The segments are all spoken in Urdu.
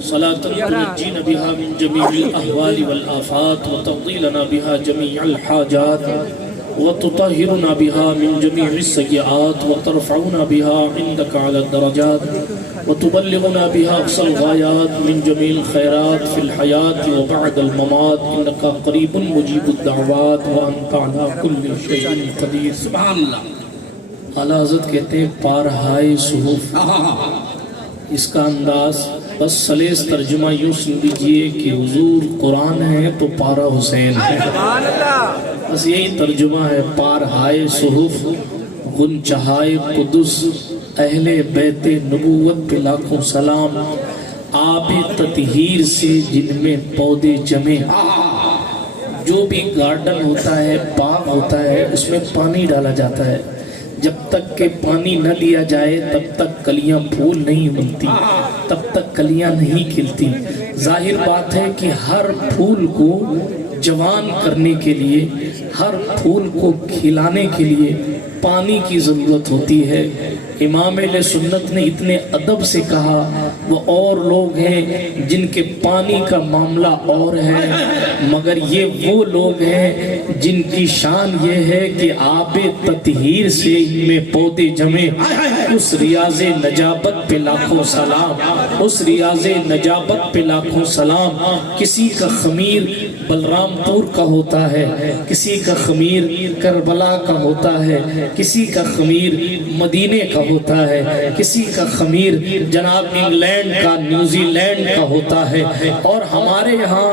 صلاة تنجينا بها من جميع الأهوال والآفات وتقضي لنا بها جميع الحاجات وتطهرنا بها من جميع السيئات وترفعنا بها عندك على الدرجات وتبلغنا بها أقصى الغايات من جميع الخيرات في الحياة وبعد الممات إنك قريب مجيب الدعوات وأنت على كل شيء قدير. سبحان اللہ. اعلیٰ حضرت کہتے ہیں پارہائے صحف. اس کا انداز بس سلیس ترجمہ یوں سن لیجئے کہ حضور قرآن ہے تو پارہ حسین ہے. بس یہی ترجمہ ہے. پارہائے صحف غنچہائے قدس اہل بیت نبوت پہ لاکھوں سلام. آب تطہیر سے جن میں پودے جمے. جو بھی گارڈن ہوتا ہے باغ ہوتا ہے اس میں پانی ڈالا جاتا ہے. جب تک کہ پانی نہ دیا جائے تب تک کلیاں پھول نہیں بنتی, تب تک کلیاں نہیں کھلتی. ظاہر بات ہے کہ ہر پھول کو جوان کرنے کے لیے, ہر پھول کو کھلانے کے لیے پانی کی ضرورت ہوتی ہے. امام اہل سنت نے اتنے ادب سے کہا وہ اور لوگ ہیں جن کے پانی کا معاملہ اور ہے, مگر یہ وہ لوگ ہیں جن کی شان یہ ہے کہ آب تطہیر سے ان میں پودے جمے. اس ریاض نجابت پہ لاکھوں سلام, اس ریاض نجابت پہ لاکھوں سلام. کسی کا خمیر بلرام پور کا ہوتا ہے, کسی کا خمیر کربلا کا ہوتا ہے, کسی کا خمیر مدینے کا ہوتا ہے, کسی کا خمیر جناب انگلینڈ کا نیوزی لینڈ کا ہوتا ہے. اور ہمارے یہاں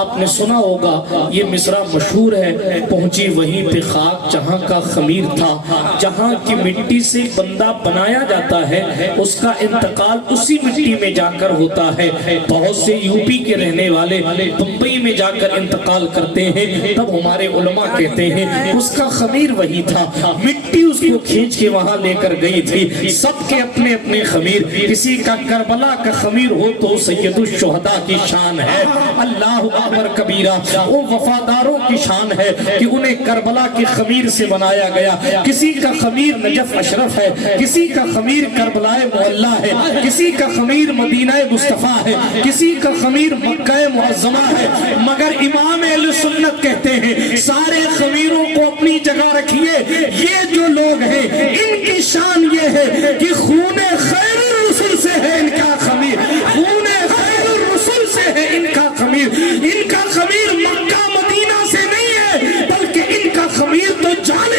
آپ نے سنا ہوگا یہ مصرع مشہور ہے, پہنچی وہیں پہ خاک جہاں کا خمیر تھا. جہاں کی مٹی سے بندہ بنایا جاتا ہے اس کا انتقال اسی مٹی میں جا کر ہوتا ہے. بہت سے یو پی کے رہنے والے بمبئی میں جا کر انتقال کرتے ہیں, تب ہمارے علماء کہتے ہیں اس کا خمیر وہی تھا, مٹی اس کو کھینچ کے وہاں لے کر گئی تھی. سب کے اپنے اپنے خمیر. کسی کا کربلا کا خمیر ہو تو سید الشہداء کی شان ہے. اللہ اکبر کبیرہ. وہ وفاداروں کی شان ہے کہ انہیں کربلا کے خمیر سے بنایا گیا. کسی کا خمیر نجف اشرف ہے, کسی کا خمیر کربلا معلیٰ ہے, کسی کا خمیر مدینہ مصطفیٰ ہے, کسی کا خمیر مکہ معظمہ ہے. مگر امام اہل سنت کہتے ہیں سارے خمیروں کو اپنی جگہ رکھیے. یہ جو لوگ ہیں ان کی شان یہ ہے کہ خون خیر الرسل سے ہے ان کا خمیر, خون خیر الرسل سے ہے ان کا خمیر. ان کا خمیر مکہ مدینہ سے نہیں ہے بلکہ ان کا خمیر تو جانے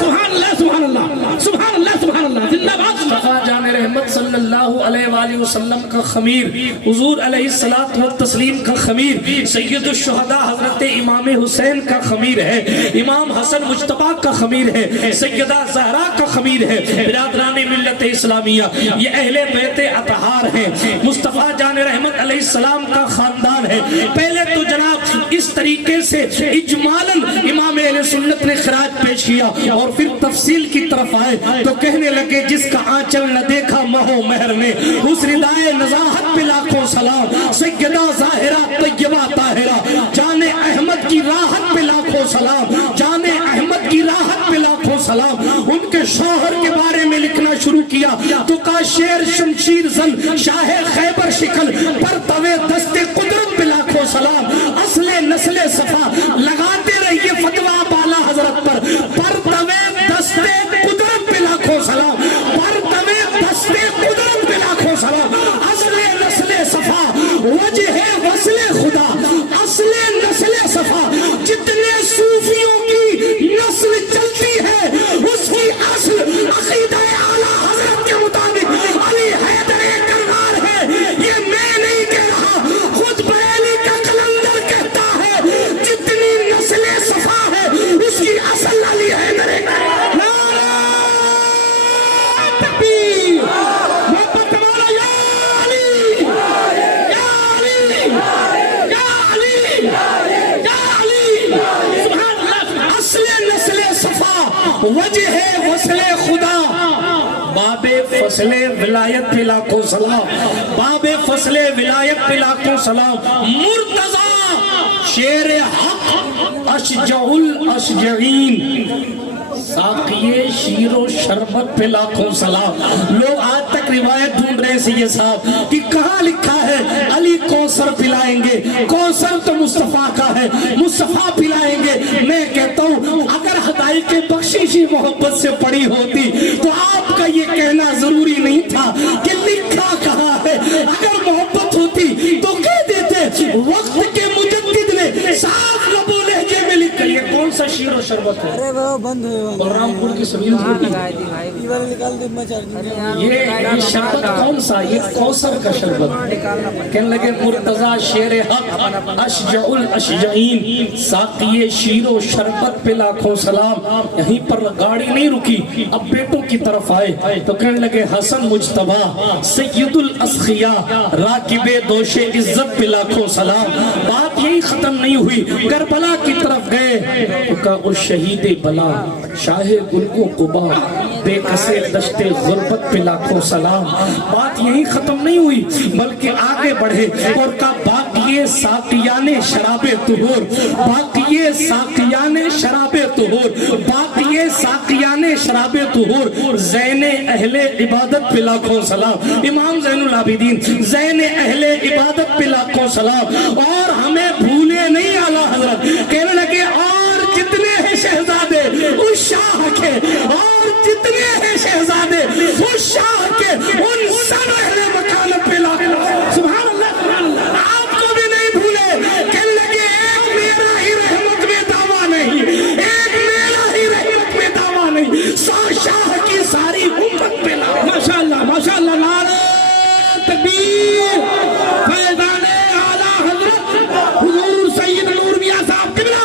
سبحان اللہ سبحان اللہ سبحان اللہ سبحان اللہ. زندہ باد مصطفیٰ جان رحمت صلی اللہ علیہ وآلہ وسلم کا خمیر, حضور علیہ الصلوۃ والتسلیم کا خمیر, سید الشہداء حضرت امام حسین کا خمیر ہے, امام حسن مجتبیٰ کا خمیر ہے, سیدہ زہرا کا خمیر ہے. برادران ملت اسلامیہ یہ اہل بیت اطہار ہیں, مصطفیٰ جان رحمت علیہ السلام کا خاندان ہے. پہلے تو جناب اس طریقے سے اجمالاً امام اہل سنت نے خراج پیش کیا اور پھر تفصیل کی طرف آئے تو کہنے لگے جس کا آنچل نہ دیکھا مہو مہر نے, اس ردائے نزاہت پہ لاکھوں سلام. سیدہ ظاہرہ طیبہ طاہرہ جان احمد کی راحت پہ لاکھوں سلام, جان احمد کی راحت پہ لاکھوں سلام. ان کے شوہر کے بارے میں لکھنا شروع کیا تو کا شیر شمشیر زن شاہ خیبر شکل پر توے دست قدرت پہ لاکھوں سلام. اصل نسل صفا لگاتے رہیے فتوہ بالا حضرت پر توے دست قدرت پہ لاکھوں سلام, پر توے دست قدرت پہ لاکھوں سلام. اصل نسل صفا وجہ وصل خدا, اصل نسل صفا جتنے صوفیوں کی نسل چلتی ہے اس کی اصل عقیدہ اعلیٰ حضرت کے مطابق علی حیدر کرار ہے. یہ میں نہیں کہہ رہا, خود بریلی کا کلندر کہتا ہے جتنی نسل صفا ہے اس کی اصل علی حیدر کرار. تکبیر محبت والا یا علی یا علی یا علی یا علی. سبحان اللہ. اصل نسل صفا وجہ وصل خدا, باب فصل ولایت پہ لاکھوں سلام, باب فصل ولایت پہ لاکھوں سلام. مرتضی شیر حق اشجع الاشجعین, ساقیے شیر و شربت پہ لاکھوں سلام. لوگ آج تک روایت ڈھونڈ رہے ہیں سید صاحب کہ کہاں لکھا ہے علی کوثر پلائیں گے. کوثر تو مصطفیٰ کا ہے, مصطفیٰ پلائیں گے. میں کہتا ہوں اگر ہدایت بخششی محبت سے پڑھی ہوتی تو آپ کا یہ کہنا ضروری نہیں تھا کہ لکھا کہاں ہے. اگر محبت ہوتی تو کہہ دیتے وقت کے مجدد نے صاف لب و لہجے میں لکھا. یہ کون سا شیر و شربت ہے؟ ارے وہ بند ہوئے بلرام پور کی سبیل یہ شربت کون سا؟ یہ کوثر کا شربت. کہنے لگے مرتضیٰ شیر حق اشجع الاشجعین, ساقیے شیر و شربت پہ لاکھوں سلام. یہیں پر گاڑی نہیں رکی, اب بیٹوں کی طرف آئے تو کہنے لگے حسن مجتبیٰ سید الاسخیاء راکب دوش عزت پہ لاکھوں سلام. بات یہی ختم نہیں ہوئی, کربلا کی طرف گئے تو کہا اس شہید بلا شاہ گلگو قبا بے کسے دشت غربت پہ لاکھوں سلام. بات یہی ختم نہیں ہوئی بلکہ آگے بڑھے اور کہا باقی ساقیان شراب طہور, باقی ساقیان شراب طہور, باقی ساقیان شراب طہور, زین اہل عبادت پہ لاکھوں سلام. امام زین العابدین زین اہل عبادت پہ لاکھوں سلام. اور ہمیں بھولے نہیں اعلیٰ حضرت کہنے لگے اور جتنے ہیں شہزادے اس شاہ کے, اور جتنے ہیں شہزادے اس شاہ کے, ان سب اہل مکانت پہ لاکھوں سبحان اللہ. آپ کو بھی نہیں بھولے. کہنے لگے ایک میرا ہی رحمت میں دعویٰ نہیں, ایک میرا ہی رحمت میں دعویٰ نہیں, شاہ کی ساری امت پہ لاکھوں. ماشاءاللہ ماشاءاللہ. نعرہ تکبیر. فیضان اعلیٰ حضرت حضور سید نور میاں صاحب قبلہ.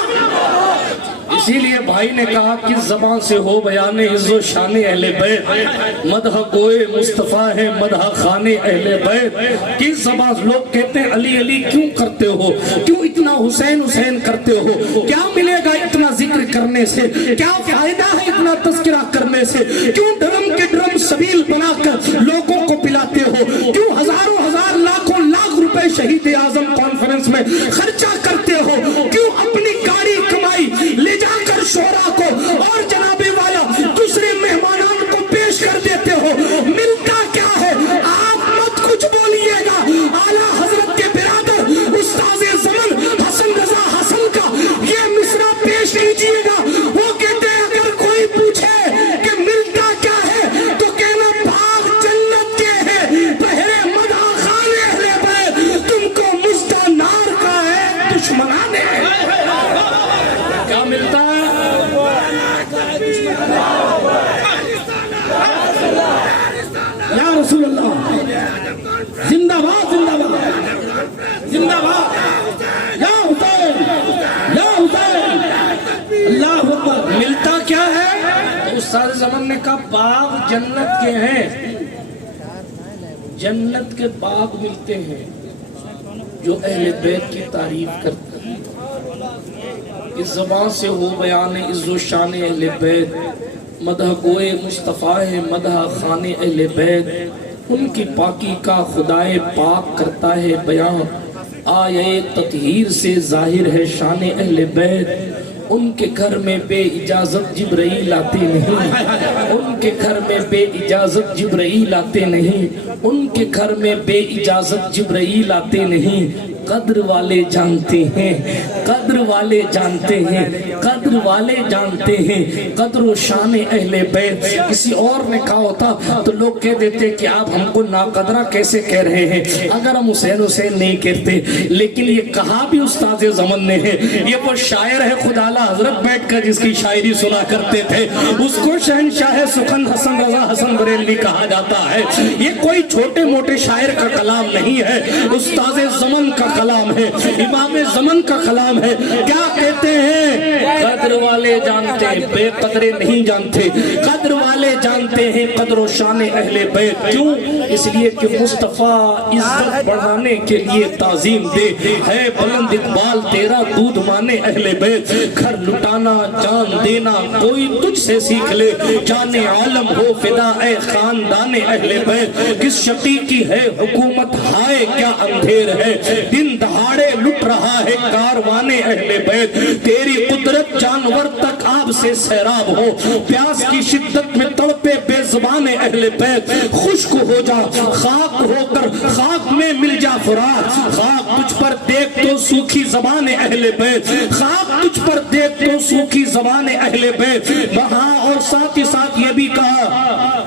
اسی لیے بھائی نے کہا کہ زبان سے ہو بیان عز و شان اہل بیت, مدح گوئے مصطفیٰ ہے مدح خان اہل بیت. کس زبان لوگ کہتے ہیں علی علی کیوں کرتے ہو, کیوں اتنا حسین حسین کرتے ہو, کیا ملے گا اتنا ذکر کرنے سے, کیا فائدہ ہے اتنا تذکرہ کرنے سے, کیوں ڈرم کے ڈرم سبیل بنا کر لوگوں کو پلاتے ہو, کیوں ہزاروں ہزار لاکھوں لاکھ روپے شہید اعظم کانفرنس میں خرچہ کرتے ہو, کیوں اپنی گاڑی کمائی لے جا کر شعراء کو اور جناب والا دوسرے مہمانان کو پیش کر دیتے ہو. ملتا کیا ہے آپ مت کچھ بولیے گا. اعلیٰ حضرت کے برادر استاذ زمن حسن رضا حسن کا یہ مصرع پیش کیجئے گا. وہ کہتے ہیں اگر کوئی پوچھے کہ ملتا کیا ہے تو کہنا باغ جنت کے ہے, بہرے مدح خان اہل بیت, تم کو مزدہ نار کا ہے دشمنان ہے. کیا ملتا ہے؟ یا رسول اللہ زندہ باد زندہ باد زندہ باد. یا حسین یا حسین. اللہ اکبر. ملتا کیا ہے؟ استاد زمان نے کہا باغ جنت کے ہیں, جنت کے باغ ملتے ہیں جو اہل بیت کی تعریف کرتے ہیں. اس زبان سے ہو بیان عز و شان اہل بیت, مدح گوئے مصطفیٰ ہے مدح خان اہل بیت, ان کی پاکی کا خدائے پاک کرتا ہے بیان. آیے تطہیر سے ظاہر ہے شان اہل بیت, ان کے گھر میں بے اجازت جبرائیل آتے نہیں, ان کے گھر میں بے اجازت جبرائیل آتے نہیں, ان کے گھر میں بے اجازت جبرائیل آتے نہیں. قدر والے جانتے ہیں, قدر والے جانتے ہیں, قدر والے جانتے ہیں قدر و شان اہل بیت. کسی اور نے کہا ہوتا تو لوگ کہہ دیتے کہ آپ ہم کو ناقدرہ کیسے کہہ رہے ہیں اگر ہم حسین حسین نہیں کہتے. لیکن یہ کہا بھی استاد زمن نے ہے. یہ وہ شاعر ہے خدا حضرت بیٹھ کر جس کی شاعری سنا کرتے تھے, اس کو شہنشاہ سخن حسن رضا حسن بریلوی کہا جاتا ہے. یہ کوئی چھوٹے موٹے شاعر کا کلام نہیں ہے, استاد زمن کا کلام ہے, امام زمن کا کلام ہے. کیا کہتے ہیں؟ قدر والے جانتے ہیں بے قدرے نہیں جانتے, قدر والے جانتے ہیں قدر و شان اہل بیت. کیوں؟ اس لیے کہ مصطفیٰ عزت بڑھانے کے لیے تعظیم دے ہے بلند اقبال تیرا دودھ مانے اہل بیت. گھر لٹانا جان دینا کوئی تجھ سے سیکھ لے, جان عالم ہو فدا اے خاندان اہل بیت. کس شقی کی ہے حکومت ہائے کیا اندھیر ہے, دن دن دہاڑے لٹ رہا ہے کاروان اہل بیت، تیری قدرت جانور تک آب سے سیراب ہو، پیاس کی شدت میں تڑپے بے زبان اہل بیت، خشک ہو جا خاک ہو کر خاک میں مل جا فرات، خاک تجھ پر دیکھ تو سوکھی زبان اہل بیت، خاک تجھ پر دیکھ تو سوکھی زبان اہل بیت۔ وہاں اور ساتھ ہی ساتھ یہ بھی کہا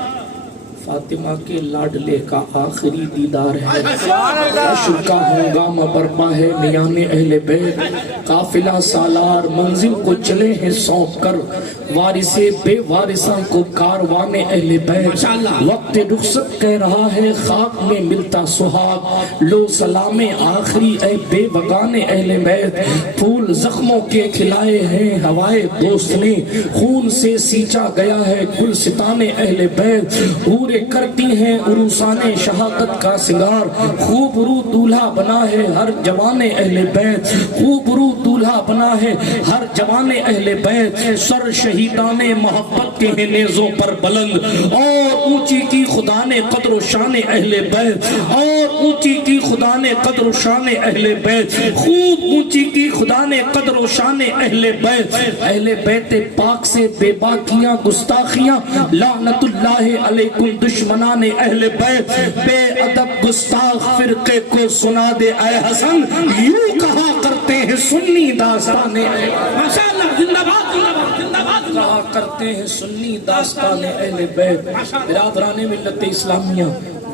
فاطمہ کے لاڈلے کا آخری دیدار ہے، عشق کا ہنگامہ برپا ہے میان اہل بیت، قافلہ سالار منزل کو چلے ہیں سونپ کر، وارث بے وارثاں کو کاروان اہل بیت، وقت رخصت کہہ رہا ہے خاک میں ملتا سہاگ، لو سلام آخری اے بے وگان اہل بیت، پھول زخموں کے کھلائے ہیں ہوائے دوست نے، خون سے سینچا گیا ہے گلستان اہل بیت، پورے کرتی ہیں عروسان شہادت کا سنگار، خوب رو دولہا بنا ہے ہر جوان اہل بیت، خوب رو دولہا بنا ہے ہر جوان اہل بیت، سر شہیدان محبت کے ہیں نیزوں پر بلند، اور اونچی کی خدا نے قدر و شان اہل بیت، اور اونچی کی خدا نے قدر و شان اہل بیت، خوب اونچی کی خدا نے قدر و شان اہل بیت، اہل بیت پاک سے بے باکیاں گستاخیاں لعنت اللہ علیکم دشمنان اہل بیت، بے ادب گستاخ فرقے کو سنا دے اے حسن، یوں کہا کرتے ہیں سنی داستان ماشاءاللہ زندہ باد زندہ باد کہا کرتے ہیں سنی داستان اہل بیت۔ برادران ملت اسلامیہ،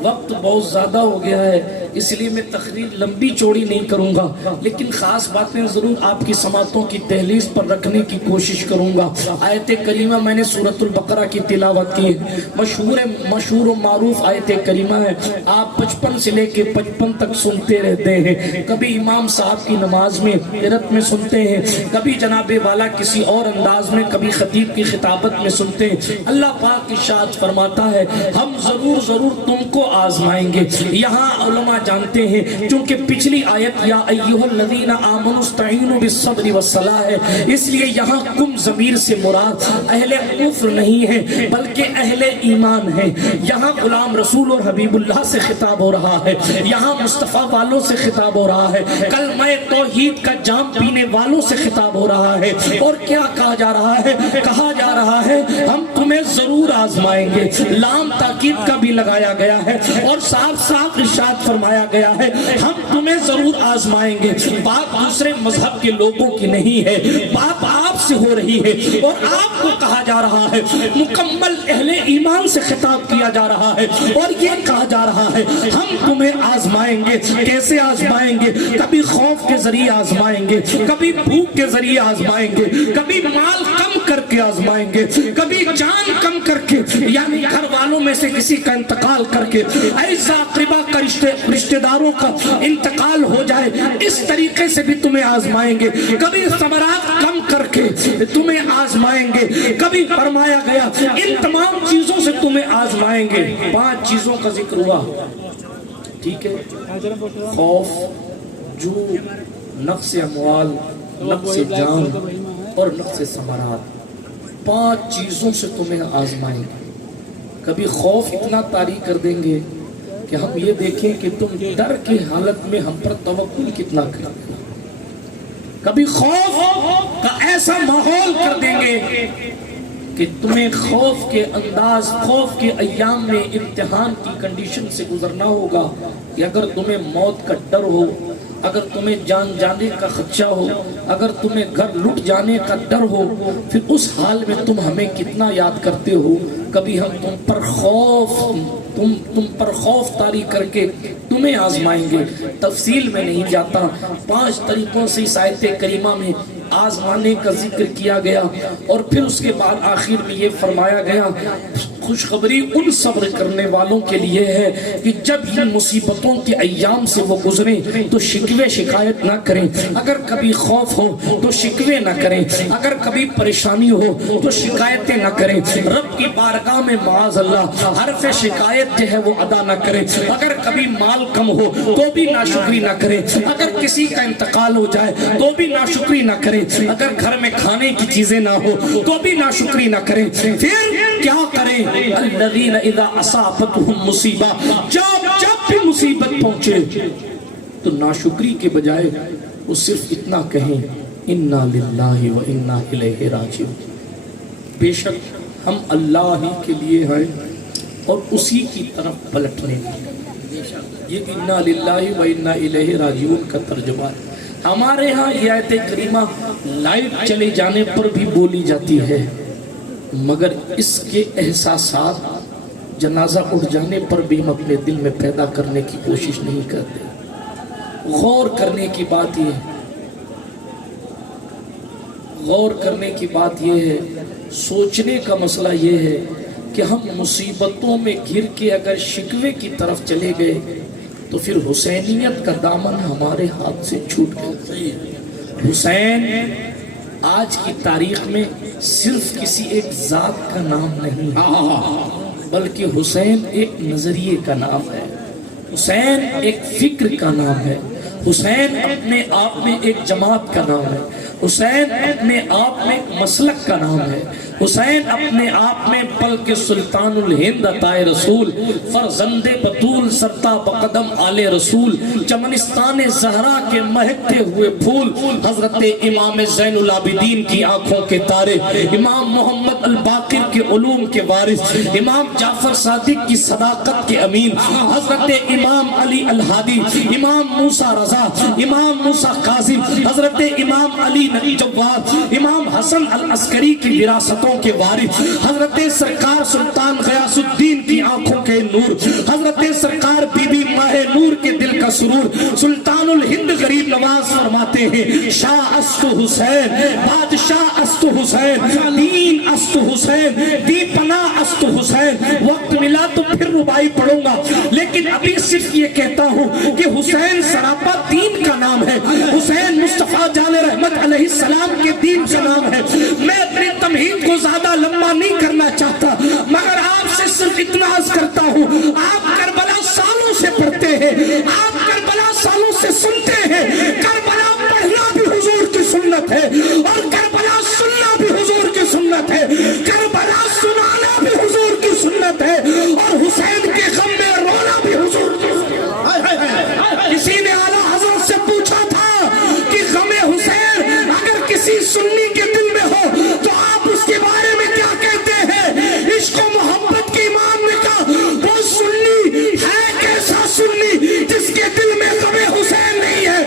وقت بہت زیادہ ہو گیا ہے اس لیے میں تقریر لمبی چوڑی نہیں کروں گا، لیکن خاص باتیں ضرور آپ کی سماعتوں کی دہلیز پر رکھنے کی کوشش کروں گا۔ آیت کریمہ میں نے سورۃ البقرہ کی تلاوت کی ہے، مشہور و معروف آیت کریمہ ہے، آپ 55 سے لے کے 55 تک سنتے رہتے ہیں، کبھی امام صاحب کی نماز میں قرات میں سنتے ہیں، کبھی جناب والا کسی اور انداز میں، کبھی خطیب کی خطابت میں سنتے ہیں۔ اللہ پاک ارشاد فرماتا ہے ہم ضرور تم کو آزمائیں گے۔ یہاں علماء جانتے ہیں چونکہ پچھلی آیت یا ایھا الذین آمنوا استعینوا بالصبر والصلاۃ ہے، اس لیے یہاں کم ضمیر سے مراد اہل کفر نہیں ہے بلکہ اہل ایمان ہے۔ یہاں غلام رسول اور حبیب اللہ سے خطاب ہو رہا ہے، یہاں مصطفیٰ والوں سے خطاب ہو رہا ہے، کلمہ توحید کا جام پینے والوں سے خطاب ہو رہا ہے، اور کیا کہا جا رہا ہے؟ کہا جا رہا ہے ہم تمہیں ضرور آزمائیں گے، لام تاکید کا بھی لگایا گیا ہے، اور صاف صاف ارشاد فرمایا گیا ہے ہم تمہیں ضرور آزمائیں گے۔ بات دوسرے مذہب کے لوگوں کی نہیں ہے، بات آپ سے ہو رہی ہے، اور آپ کو کہا جا رہا ہے، مکمل اہل ایمان سے خطاب کیا جا رہا ہے، اور یہ کہا جا رہا ہے ہم تمہیں آزمائیں گے۔ کیسے آزمائیں گے؟ کبھی خوف کے ذریعے آزمائیں گے، کبھی بھوک کے ذریعے آزمائیں گے، کبھی مال کم کر کے آزمائیں گے، کبھی جان کم کر کے، یعنی گھر والوں میں سے کسی کا انتقال کر کے، ایسا اقربا کا رشتہ داروں کا انتقال ہو جائے، اس طریقے سے بھی تمہیں آزمائیں گے، کبھی ثمرات کم کر کے تمہیں آزمائیں گے، کبھی فرمایا گیا ان تمام چیزوں سے تمہیں آزمائیں گے۔ 5 چیزوں کا ذکر ہوا، ٹھیک ہے؟ خوف، جو، نقص اموال، نقص جان اور نقص ثمرات، 5 چیزوں سے تمہیں آزمائیں گے۔ کبھی خوف اتنا طاری کر دیں گے کہ ہم یہ دیکھیں کہ تم ڈر کی حالت میں ہم پر توکل کتنا کرتے، کبھی خوف کا ایسا ماحول کر دیں گے کہ تمہیں خوف کے انداز، خوف کے ایام میں امتحان کی کنڈیشن سے گزرنا ہوگا کہ اگر تمہیں موت کا ڈر ہو، اگر تمہیں جان جانے کا خدشہ ہو، اگر تمہیں گھر لٹ جانے کا ڈر ہو، پھر اس حال میں تم ہمیں کتنا یاد کرتے ہو۔ کبھی ہم تم پر خوف طاری کر کے تمہیں آزمائیں گے۔ تفصیل میں نہیں جاتا، 5 طریقوں سے اس آیت کریمہ میں آزمانے کا ذکر کیا گیا، اور پھر اس کے بعد آخر میں یہ فرمایا گیا خوشخبری ان صبر کرنے والوں کے لیے ہے کہ جب ان مصیبتوں کے ایام سے وہ گزریں تو شکوے شکایت نہ کریں، اگر کبھی خوف ہو تو شکوے نہ کریں، اگر کبھی پریشانی ہو تو شکایتیں نہ کریں، رب کی بارگاہ میں معاذ اللہ حرف شکایت جو ہے وہ ادا نہ کریں، اگر کبھی مال کم ہو تو بھی ناشکری نہ کریں، اگر کسی کا انتقال ہو جائے تو بھی ناشکری نہ کریں، اگر گھر میں کھانے کی چیزیں نہ ہو تو بھی ناشکری نہ کریں۔ پھر کیا کریں؟ الذین اذا اصابتهم مصیبہ، جب بھی مصیبت پہنچے تو ناشکری کے بجائے وہ صرف اتنا کہیں انا للہ و انا الیہ راجعون، بے شک ہم اللہ ہی کے لیے ہیں اور اسی کی طرف پلٹنے والے۔ یہ انا للہ و انا الیہ راجعون کا ترجمہ ہے۔ ہمارے ہاں یہ آیت کریمہ لائٹ چلے جانے پر بھی بولی جاتی ہے، مگر اس کے احساسات جنازہ اٹھ جانے پر بھی ہم اپنے دل میں پیدا کرنے کی کوشش نہیں کرتے۔ غور کرنے کی بات یہ ہے، غور کرنے کی بات یہ ہے، سوچنے کا مسئلہ یہ ہے کہ ہم مصیبتوں میں گر کے اگر شکوے کی طرف چلے گئے تو پھر حسینیت کا دامن ہمارے ہاتھ سے چھوٹ گیا۔ حسین آج کی تاریخ میں صرف کسی ایک ذات کا نام نہیں ہے، بلکہ حسین ایک نظریے کا نام ہے، حسین ایک فکر کا نام ہے، حسین اپنے آپ میں ایک جماعت کا نام ہے، حسین اپنے آپ میں ایک مسلک کا نام ہے، حسین اپنے آپ میں بلکہ سلطان الہند عطائے رسول، فرزند بطول سرتا بقدم آل رسول، چمنستان زہرا کے مہکتے ہوئے پھول، حضرت امام زین العابدین کی آنکھوں کے تارے، امام محمد الباقر کے علوم کے وارث، امام جعفر صادق کی صداقت کے امین، حضرت امام علی الہادی، امام موسیٰ رضا، امام موسیٰ قاظم، حضرت امام علی نبی جواد، امام حسن العسکری کی وراثتوں کے وارث، حضرت سرکار سلطان غیاث الدین کی آنکھوں کے نور، حضرت سرکار بی بی ماہ نور کے دل کا سرور، سلطان الہند غریب نواز فرماتے ہیں شاہ است حسین، بادشاہ است حسین، دین است حسین، دی پناہ است حسین۔ وقت ملا تو پھر ربائی پڑھوں گا، لیکن ابھی صرف یہ کہتا ہوں کہ حسین سراپا دین کا نام ہے، حسین مصطفیٰ جان رحمت علیہ السلام کے دین کا نام ہے۔ میں اپنی تمہید کو زیادہ لمبا نہیں کرنا چاہتا، مگر آپ سے صرف اتنا عرض کرتا ہوں، آپ کربلا سالوں سے پڑھتے ہیں، آپ کربلا سالوں سے سنتے ہیں، کربلا پڑھنا بھی حضور کی سنت ہے اور کربلا سننا بھی حضور کی سنت ہے، کربلا سنانا بھی حضور کی سنت ہے اور حسین کے غم میں رونا بھی حضور کی سنت ہے۔ کسی نے اعلیٰ حضرت سے پوچھا تھا کہ غم حسین اگر کسی سنی کے دل میں ہو تو آپ اس کے بارے میں کیا کہتے ہیں؟ عشق و محبت کے امام نے کہا وہ سنی ہے کیسا سنی جس کے دل میں غم حسین نہیں ہے،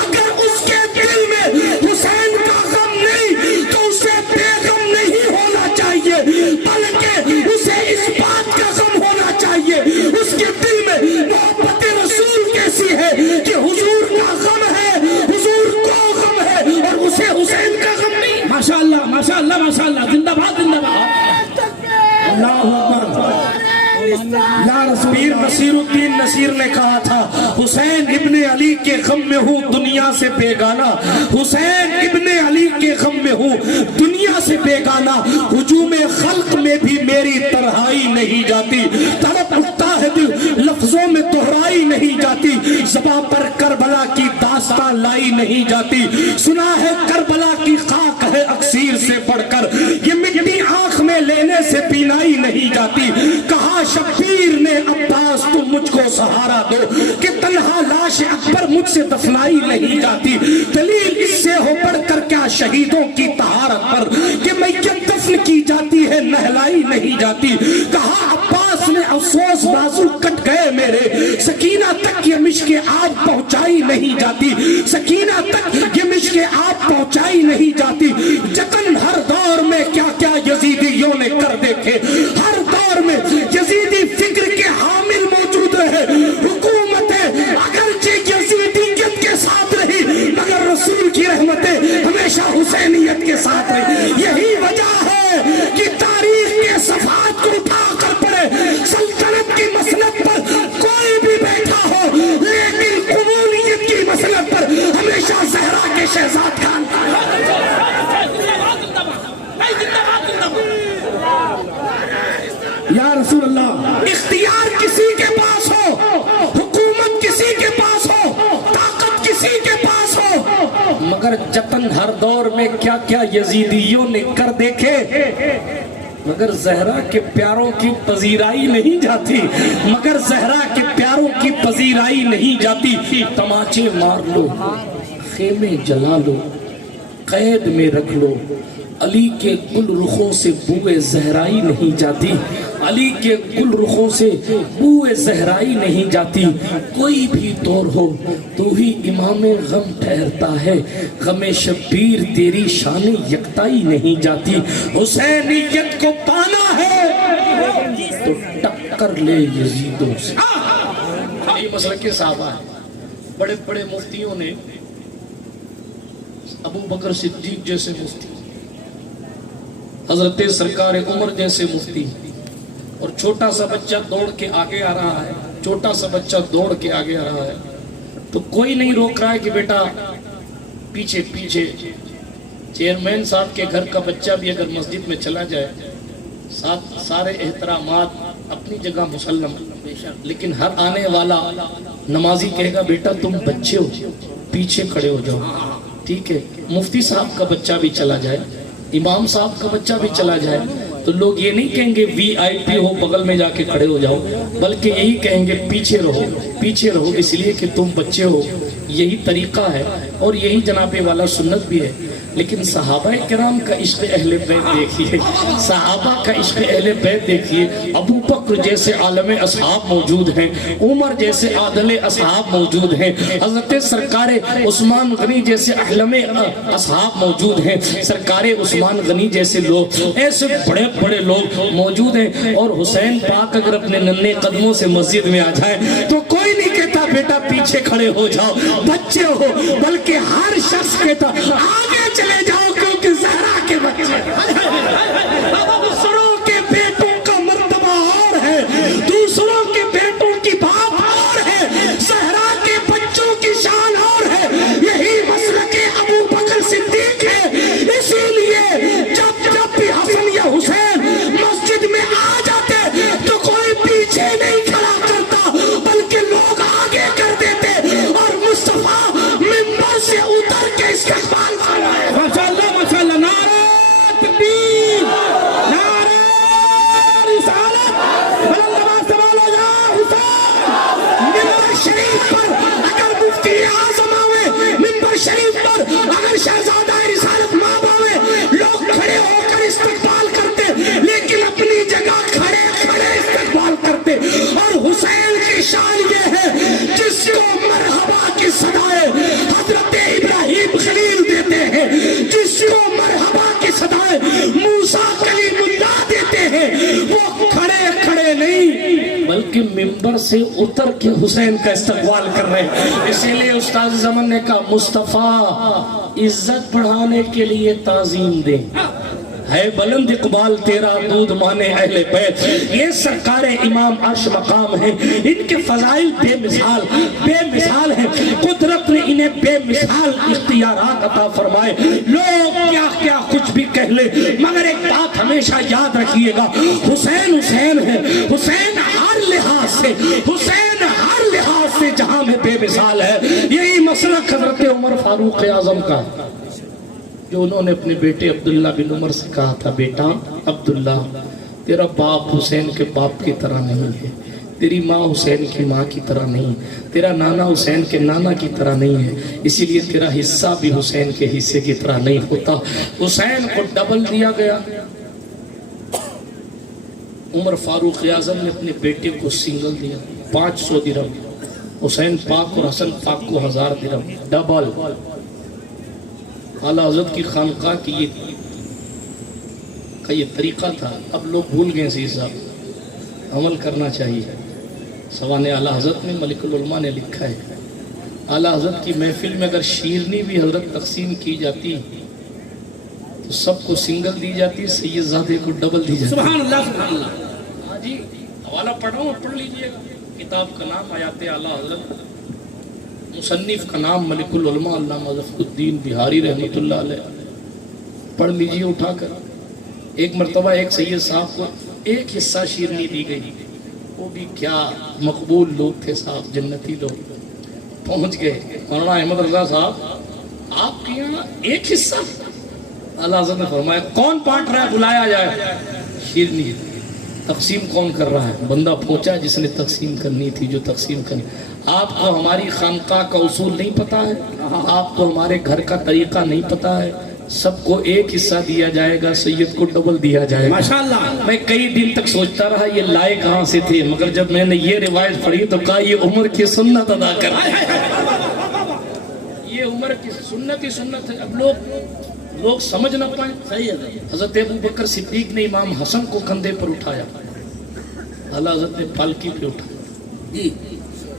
اگر اس کے دل میں حسین کا غم نہیں تو اسے بے غم نہیں ہونا چاہیے، بلکہ اسے اس بات کا غم ہونا چاہیے اس کے دل میں محبت رسول کیسی ہے کہ حضور کا غم ہے، حضور کو غم ہے اور اسے حسین کا غم نہیں۔ ماشاءاللہ ماشاءاللہ ماشاءاللہ، زندہ باد زندہ باد، اللہ اکبر۔ یا رسول پیر نصیر الدین نصیر نے کہا تھا حسین ابن علی کے غم میں ہوں دنیا سے بیگانہ، حسین ابن علی کے غم میں ہوں دنیا سے بیگانہ، ہجوم خلق میں بھی میری تنہائی نہیں جاتی، تڑپ اٹھتا ہے دل لفظوں میں دہرائی نہیں جاتی، زباں پر کربلا کی داستان لائی نہیں جاتی، سنا ہے کربلا کی خاک ہے اکسیر سے بڑھ کر، یہ مٹی آنکھ میں لینے سے پینائی نہیں جاتی، کہا شبیر نے عباس تم مجھ کو سہارا دو کہ تنہا لاش اکبر مجھ سے دفنائی نہیں جاتی، دلیل اس سے ہو بڑھ کر کیا شہیدوں کی طہارت پر کہ میت دفن کی جاتی ہے نہلائی نہیں جاتی، کہا عباس نے افسوس بازو کٹ گئے میرے، سکینہ تک یہ مشک آب پہنچائی نہیں جاتی، سکینہ تک یہ مشک آب پہنچائی نہیں جاتی، جتن ہر دور میں کیا کیا یزیدیوں نے کر دیکھے، ہر دور میں یزیدی فکر کے حامل موجود رہے، حکومتیں اگرچہ یزیدیت کے ساتھ رہی مگر رسول کی رحمتیں ہمیشہ حسینیت کے ساتھ رہی، یہی وجہ ہے کہ تاریخ کے صفحات کو اٹھا کر پڑھے، سلطنت کی مسند پر کوئی بھی بیٹھا ہو لیکن قبولیت کی مسند پر ہمیشہ زہرا کے شہزاد خان یا رسول اللہ۔ اختیار کسی کے پاس ہو، حکومت کسی کے پاس ہو، طاقت کسی کے پاس ہو، مگر جتن ہر دور میں کیا کیا یزیدیوں نے کر دیکھے، مگر زہرا کے پیاروں کی پذیرائی نہیں جاتی، مگر زہرا کے پیاروں کی پذیرائی نہیں جاتی، تماچے مار لو، خیمے جلا لو، قید میں رکھ لو، علی کے گل رخوں سے بوئے زہرائی نہیں جاتی، علی کے گل رخوں سے بوئے زہرائی نہیں جاتی، کوئی بھی دور ہو تو ہی امام غم ٹھہرتا ہے، غم شبیر تیری شان یکتائی نہیں جاتی، حسینیت کو پانا ہے تو ٹکر لے یزیدوں سے۔ یہ مسلک کے صحابہ ہیں، بڑے بڑے مفتیوں نے، ابو بکر صدیق جیسے مفتی، حضرت سرکار عمر جیسے مفتی، اور چھوٹا سا بچہ دوڑ کے آگے آ رہا ہے، چھوٹا سا بچہ دوڑ کے آگے آ رہا ہے تو کوئی نہیں روک رہا ہے کہ بیٹا پیچھے پیچھے۔ چیئرمین صاحب کے گھر کا بچہ بھی اگر مسجد میں چلا جائے، سارے احترامات اپنی جگہ مسلم، لیکن ہر آنے والا نمازی کہے گا بیٹا تم بچے ہو، پیچھے کھڑے ہو جاؤ، ٹھیک ہے۔ مفتی صاحب کا بچہ بھی چلا جائے، امام صاحب کا بچہ بھی چلا جائے تو لوگ یہ نہیں کہیں گے وی آئی پی ہو بغل میں جا کے کھڑے ہو جاؤ، بلکہ یہی کہیں گے پیچھے رہو، پیچھے رہو، اس لیے کہ تم بچے ہو۔ یہی طریقہ ہے اور یہی جناب والا سنت بھی ہے۔ لیکن صحابہ کرام کا عشق اہل بیت دیکھیے، صحابہ کا عشق اہل بیت دیکھیے، ابو بکر جیسے عالم اصحاب موجود ہیں، عمر جیسے عادل اصحاب موجود ہیں، حضرت سرکار عثمان غنی جیسے احلم اصحاب موجود ہیں، سرکار عثمان غنی جیسے لوگ، ایسے بڑے بڑے لوگ موجود ہیں۔ اور حسین پاک اگر اپنے ننھے قدموں سے مسجد میں آ جائیں تو کوئی نہیں کہتا بیٹا پیچھے کھڑے ہو جاؤ بچے ہو، بلکہ ہر شخص کہتا آگے چلے جاؤ کیونکہ زہرا کے بچے، دوسروں کے بیٹوں کا مرتبہ اور ہے، دوسروں کے بیٹوں کی بات اور ہے، زہرا کے بچوں کی شان اور ہے۔ یہی مسلک ابو بکر صدیق ہے، اسی لیے جب بھی حسن یا حسین مسجد میں آ جاتے تو کوئی پیچھے نہیں کھڑا کرتا بلکہ لوگ آگے کر دیتے اور مصطفیٰ منبر سے اتر کے استقبال فرمائے۔ ماشاءاللہ، نعرہ تکبیر، نعرہ رسالت، بلند آواز سے بولو یا حسین۔ منبر شریف پر اگر مفتی اعظم آوے، منبر شریف پر اگر شہزادہ رسالت مآب آوے، لوگ کھڑے ہو کر استقبال کرتے، لیکن اپنی جگہ کھڑے کھڑے استقبال کرتے۔ اور حسین کی شان یہ ہے جس کو مرحبا کی صدائے حضرت ابراہیم خلیل دیتے ہیں، جس کو مرحبا کی صدائے موسیٰ کلیم اللہ دیتے ہیں، وہ کھڑے کھڑے نہیں بلکہ منبر سے اتر کے حسین کا استقبال کر رہے ہیں۔ اسی لیے استاد زمان نے کہا مصطفیٰ عزت بڑھانے کے لیے تعظیم دے، ہے بلند اقبال تیرا دودھ مانے اہل بیت۔ یہ سرکار امام عرش مقام ہیں، ان کے فضائل بے مثال ہیں، قدرت نے انہیں بے مثال اختیارات عطا فرمائے۔ لوگ کیا کیا کچھ بھی کہہ لے مگر ایک بات ہمیشہ یاد رکھیے گا، حسین حسین ہے، حسین ہر لحاظ سے، حسین ہر لحاظ سے جہاں میں بے مثال ہے۔ یہی مسلک حضرت عمر فاروق اعظم کا، جو انہوں نے اپنے بیٹے عبداللہ بن عمر سے کہا تھا بیٹا عبداللہ تیرا باپ حسین کے باپ کی طرح نہیں ہے، تیری ماں حسین کی ماں کی طرح نہیں، تیرا نانا حسین کے نانا کی طرح نہیں ہے، اسی لیے تیرا حصہ بھی حسین کے حصے کی طرح نہیں ہوتا۔ حسین کو ڈبل دیا گیا، عمر فاروق اعظم نے اپنے بیٹے کو سنگل دیا، 500 درہم، حسین پاک اور حسن پاک کو 1000 درہم، ڈبل۔ اعلیٰ حضرت کی خانقاہ کی یہ طریقہ تھا، اب لوگ بھول گئے سی صاحب، عمل کرنا چاہیے۔ سوانح اعلیٰ حضرت نے ملک العلماء نے لکھا ہے، اعلیٰ حضرت کی محفل میں اگر شیرنی بھی حضرت تقسیم کی جاتی تو سب کو سنگل دی جاتی، سید زادے کو ڈبل دی جاتی۔ سبحان اللہ، سبحان اللہ۔ ہاں جی، حوالہ پڑھ رہا ہوں، پڑھ لیجئے گا۔ کتاب کا نام آیات اعلیٰ حضرت، مصنف کا نام ملک العلماء علامہ ظفر الدین بہاری رحمۃ اللہ علیہ، پڑھ لیجئے اٹھا کر۔ ایک مرتبہ ایک سید صاحب کو ایک حصہ شیرنی دی گئی، وہ بھی کیا مقبول لوگ تھے صاحب، جنتی لوگ، پہنچ گئے مولانا احمد رضا صاحب آپ کے یہاں ایک حصہ؟ اعلیٰ حضرت نے فرمایا کون بانٹ رہا ہے، بلایا جائے۔ شیرنی تقسیم کون کر رہا ہے؟ بندہ پہنچا جس نے تقسیم کرنی تھی، جو تقسیم کرنی۔ آپ کو ہماری خانقاہ کا اصول نہیں پتا ہے، آپ کو ہمارے گھر کا طریقہ نہیں پتا ہے۔ سب کو ایک حصہ دیا جائے گا، سید کو ڈبل دیا جائے گا۔ ماشاءاللہ۔ میں کئی دن تک سوچتا رہا یہ لائے کہاں سے تھے، مگر جب میں نے یہ روایت پڑھی تو کہا یہ عمر کی سنت ادا کر رہا ہے، یہ عمر کی سنت ہی سنت ہے۔ اب لوگ سمجھ نہ پائیں۔ صحیح ہے۔ حضرت ابو بکر صدیق نے امام حسن کو کندھے پر اٹھایا، اعلیٰ حضرت نے پالکی پہ جی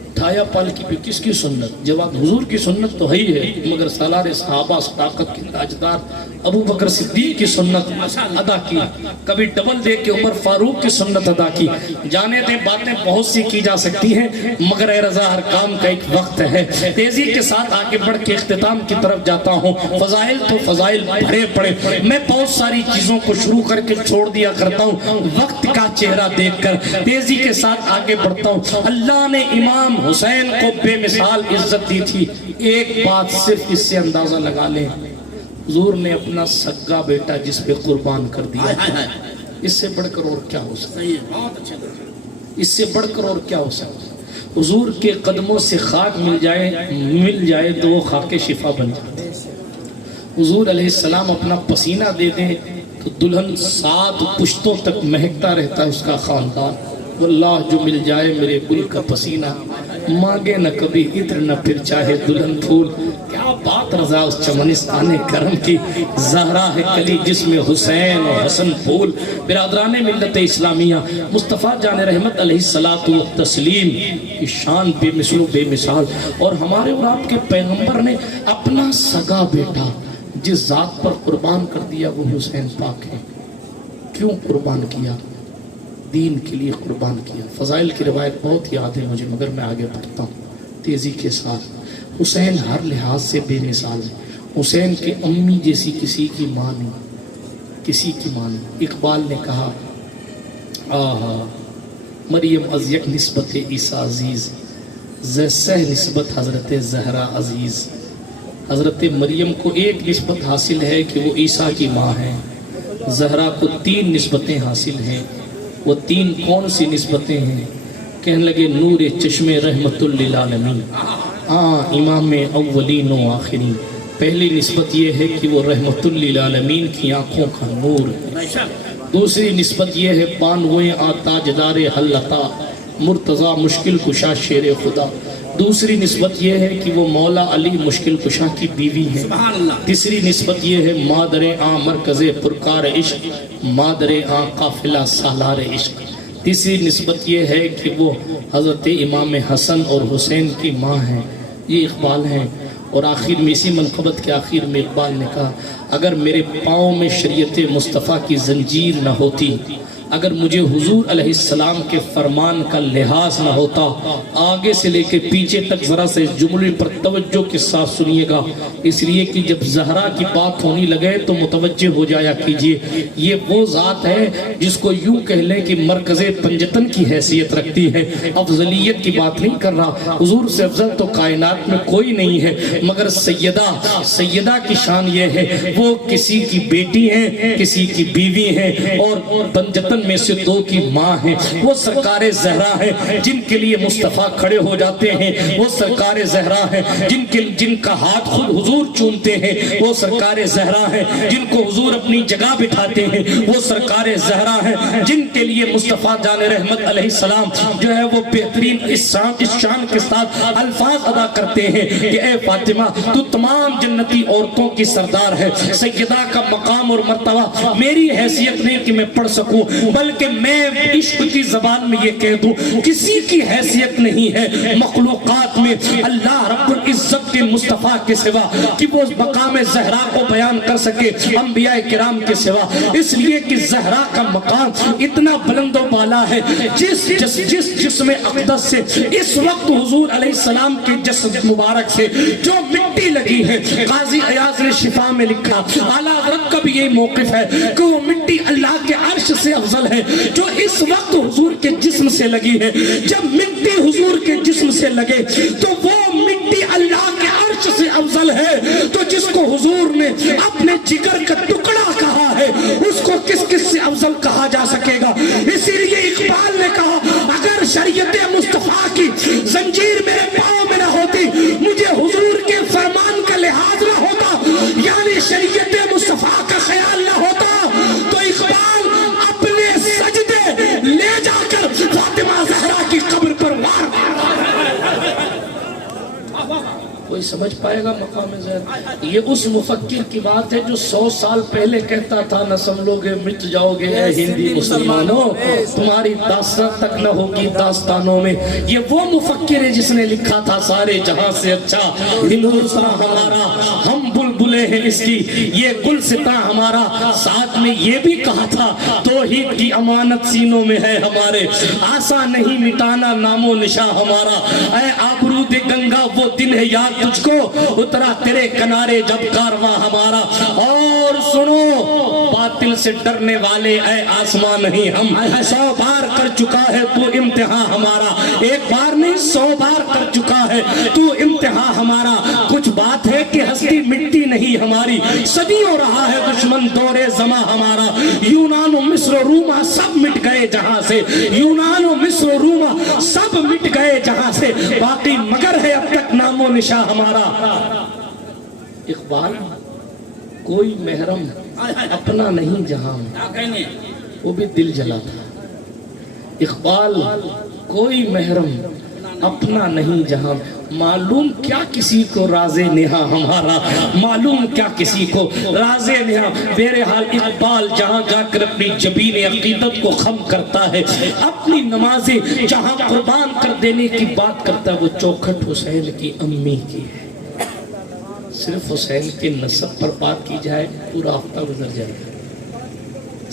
اٹھایا۔ پالکی پہ کس کی سنت؟ جواب حضور کی سنت تو ہے ہی ہے، مگر سالار صحابہ صداقت کے تاجدار ابو بکر صدیق کی سنت ادا کی، کبھی ڈبل دے کے عمر فاروق کی سنت ادا کی۔ جانے دیں، باتیں بہت سی کی جا سکتی ہیں، مگر اے رضا ہر کام کا ایک وقت ہے۔ تیزی کے ساتھ آگے بڑھ کے اختتام کی طرف جاتا ہوں۔ فضائل تو فضائل بڑے پڑے، میں بہت ساری چیزوں کو شروع کر کے چھوڑ دیا کرتا ہوں وقت کا چہرہ دیکھ کر۔ تیزی کے ساتھ آگے بڑھتا ہوں۔ اللہ نے امام حسین کو بے مثال عزت دی تھی۔ ایک بات صرف اس سے اندازہ لگا لیں، حضور نے اپنا سگا بیٹا جس پہ قربان کر دیا، اس سے بڑھ کر اور کیا ہو سکتا ہے؟ بہت اچھا، اس سے بڑھ کر اور کیا ہو سکتا ہے؟ حضور کے قدموں سے خاک مل جائے تو وہ خاک شفا بن جاتے۔ حضور علیہ السلام اپنا پسینہ دے دیں تو دلہن 7 پشتوں تک مہکتا رہتا ہے اس کا خاندان۔ واللہ جو مل جائے میرے گل کا پسینہ، مانگے نہ کبھی عطر نہ پھر چاہے دلہن پھول۔ کیا بات رضا اس چمنستان کرم کی، زہرا ہے کلی جس میں حسین و حسن پھول۔ برادران ملت اسلامیہ، مصطفیٰ جان رحمت علیہ الصلوۃ والتسلیم کی شان بے مثل و بے مثال، اور ہمارے اور آپ کے پیغمبر نے اپنا سگا بیٹا جس ذات پر قربان کر دیا وہ حسین پاک ہے۔ کیوں قربان کیا؟ دین کے لیے قربان کیا۔ فضائل کی روایت بہت یاد ہے مجھے، مگر میں آگے بڑھتا ہوں تیزی کے ساتھ۔ حسین ہر لحاظ سے بے مثال ہے۔ حسین کی امی جیسی کسی کی ماں نہیں، کسی کی ماں نہیں۔ اقبال نے کہا آہا مریم از یک نسبت عیسیٰ عزیز، سہ نسبت حضرت زہرا عزیز۔ حضرت مریم کو ایک نسبت حاصل ہے کہ وہ عیسیٰ کی ماں ہیں، زہرا کو 3 نسبتیں حاصل ہیں۔ وہ 3 کون سی نسبتیں ہیں؟ کہنے لگے نور چشم رحمت للعالمین، امام اولین و آخرین۔ پہلی نسبت یہ ہے کہ وہ رحمت للعالمین کی آنکھوں کا نور ہے۔ دوسری نسبت یہ ہے بانوئے تاجدار حلتا، مرتضی مشکل کشا شیر خدا۔ دوسری نسبت یہ ہے کہ وہ مولا علی مشکل کشا کی بیوی ہے۔ تیسری نسبت یہ ہے مادر آں مرکز پرکار عشق، مادر آں قافلہ سالار عشق۔ تیسری نسبت یہ ہے کہ وہ حضرت امام حسن اور حسین کی ماں ہیں۔ یہ اقبال ہیں، اور آخر میں اسی منقبت کے آخر میں اقبال نے کہا اگر میرے پاؤں میں شریعت مصطفیٰ کی زنجیر نہ ہوتی، اگر مجھے حضور علیہ السلام کے فرمان کا لحاظ نہ ہوتا، آگے سے لے کے پیچھے تک ذرا سے جملے پر توجہ کے ساتھ سنیے گا، اس لیے کہ جب زہرا کی بات ہونی لگے تو متوجہ ہو جایا کیجئے۔ یہ وہ ذات ہے جس کو یوں کہہ لیں کہ مرکز پنجتن کی حیثیت رکھتی ہے۔ افضلیت کی بات نہیں کر رہا، حضور سے افضل تو کائنات میں کوئی نہیں ہے، مگر سیدہ کی شان یہ ہے وہ کسی کی بیٹی ہیں، کسی کی بیوی ہیں، اور پنجتن میں سے 2 کی ماں ہیں۔ وہ سرکار زہرا ہے جن کے لیے مصطفیٰ کھڑے ہو جاتے ہیں، وہ سرکار زہرا ہے جن کا ہاتھ خود حضور چومتے ہیں، وہ سرکار زہرا ہے جن کو حضور اپنی جگہ بٹھاتے ہیں، وہ سرکار زہرا ہے جن کے لیے مصطفیٰ جان رحمت علیہ السلام جو ہے وہ بہترین اس شان کے ساتھ الفاظ ادا کرتے ہیں کہ اے فاطمہ تو تمام جنتی عورتوں کی سردار ہے۔ سیدہ کا مقام اور مرتبہ میری حیثیت نہیں کہ میں پڑھ سکوں، بلکہ میں عشق کی زبان میں یہ کہہ دوں کسی کی حیثیت نہیں ہے مخلوقات میں اللہ رب العزت کے مصطفیٰ کے سوا کہ وہ مقام زہرا کو بیان کر سکے انبیاء کرام کے سوا، اس لیے کہ زہرا کا مقام اتنا بلند و بالا ہے۔ جس جسم اقدس سے اس وقت حضور علیہ السلام کے جسد مبارک سے جو مٹی لگی ہے، قاضی ایاز نے شفا میں لکھا، اعلیٰ حضرت کا بھی یہی موقف ہے کہ وہ مٹی اللہ کے عرش سے افضل ہے جو اس وقت حضور کے جسم سے لگی ہے۔ جب مٹی حضور کے جسم سے لگے تو وہ مٹی اللہ کے عرش سے افضل ہے، تو جس کو حضور نے اپنے جگر کا ٹکڑا کہا ہے اس کو کس سے افضل کہا جا سکے گا؟ اسی لیے مجھے حضور کے فرمان کا لحاظ نہ ہوتا، یعنی شریعت مصطفیٰ کا خیال نہ ہوتا، تو اقبال اپنے سجدے لے جا کر فاطمہ زہرا کی قبر پر وار کوئی سمجھ پائے گا مقام زہر؟ یہ اس مفکر کی بات ہے جو 100 سال پہلے کہتا تھا نہ سنبھلو گے مٹ جاؤ گے اے ہندی مسلمانوں، تمہاری داستان تک نہ ہوگی داستانوں میں۔ یہ وہ مفکر ہے جس نے لکھا تھا سارے جہاں سے اچھا ہندوستان ہمارا، ہم بلبلے ہیں اس کی یہ گلستاں ہمارا۔ ساتھ میں یہ بھی کہا تھا توحید کی امانت سینوں میں ہے ہمارے، آسان نہیں مٹانا نام و نشاں ہمارا۔ اے آبرود گنگا وہ دن ہے یاد تجھ کو، اترا تیرے کنارے جب کارواں ہمارا۔ اور سنو باطل سے ڈرنے والے اے آسمان نہیں ہم، 100 بار کر چکا ہے تو امتحان ہمارا، ایک بار نہیں 100 بار کر چکا ہے تو امتحان ہمارا۔ کچھ بات ہے کہ ہستی مٹی نہیں ہماری، صدیوں رہا ہے دشمن دور زماں ہمارا۔ یونان و مصر و روما سب مٹ گئے جہاں سے، یونان و مصر و روما سب مٹ گئے جہاں سے، باقی مگر ہے اب تک نام و نشاں ہمارا۔ اقبال کوئی محرم اپنا نہیں جہاں میں، وہ بھی دل جلا تھا۔ اقبال کوئی محرم اپنا نہیں جہاں، معلوم کیا کسی کو راز نہا ہمارا، معلوم کیا کسی کو راز نہا۔ بہرحال اقبال جہاں جا کر اپنی جبین عقیدت کو خم کرتا ہے، اپنی نمازیں جہاں قربان کر دینے کی بات کرتا ہے، وہ چوکھٹ حسین کی امی کی ہے۔ صرف حسین کے نسب پر بات کی جائے پورا ہفتہ گزر جائے،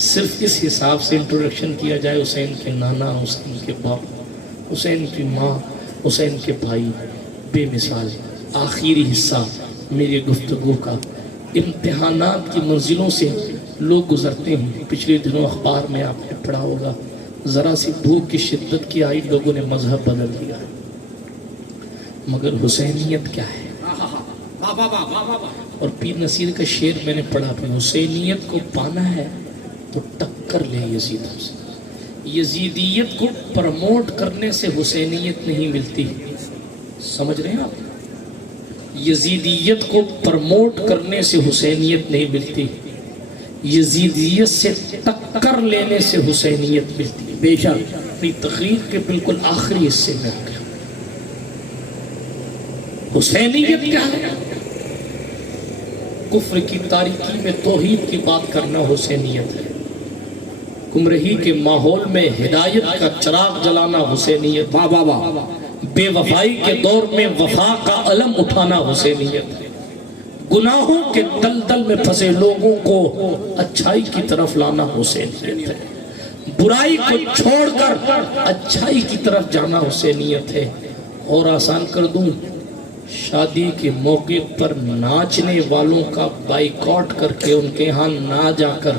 صرف اس حساب سے انٹروڈکشن کیا جائے حسین کے نانا، حسین کے باپ، حسین کی ماں، حسین کے بھائی، بے مثال۔ آخری حصہ میری گفتگو کا امتحانات کی منزلوں سے لوگ گزرتے ہیں۔ پچھلے دنوں اخبار میں آپ نے پڑھا ہوگا، ذرا سی بھوک کی شدت کی آئی لوگوں نے مذہب بدل دیا، مگر حسینیت کیا ہے؟ اور پیر نصیر کا شعر میں نے پڑھا بھی، حسینیت کو پانا ہے تو ٹکر لے یزیدوں سے۔ یزیدیت کو پرموٹ کرنے سے حسینیت نہیں ملتی، سمجھ رہے ہیں آپ؟ یزیدیت کو پرموٹ کرنے سے حسینیت نہیں ملتی، یزیدیت سے ٹکر لینے سے حسینیت ملتی۔ بے شک اپنی تقریر کے بالکل آخری حصے میں رکھیں، حسینیت کیا ہے؟ کفر کی تاریکی میں توحید کی بات کرنا حسینیت ہے، گمراہی کے ماحول میں ہدایت کا چراغ جلانا حسینیت، بے وفائی کے دور میں وفا کا علم اٹھانا حسینیت ہے، گناہوں کے دلدل میں پھنسے لوگوں کو اچھائی کی طرف لانا حسینیت ہے، برائی کو چھوڑ کر اچھائی کی طرف جانا حسینیت ہے۔ اور آسان کر دوں، شادی کے موقع پر ناچنے والوں کا بائیکاٹ کر کے ان کے ہاں نہ جا کر،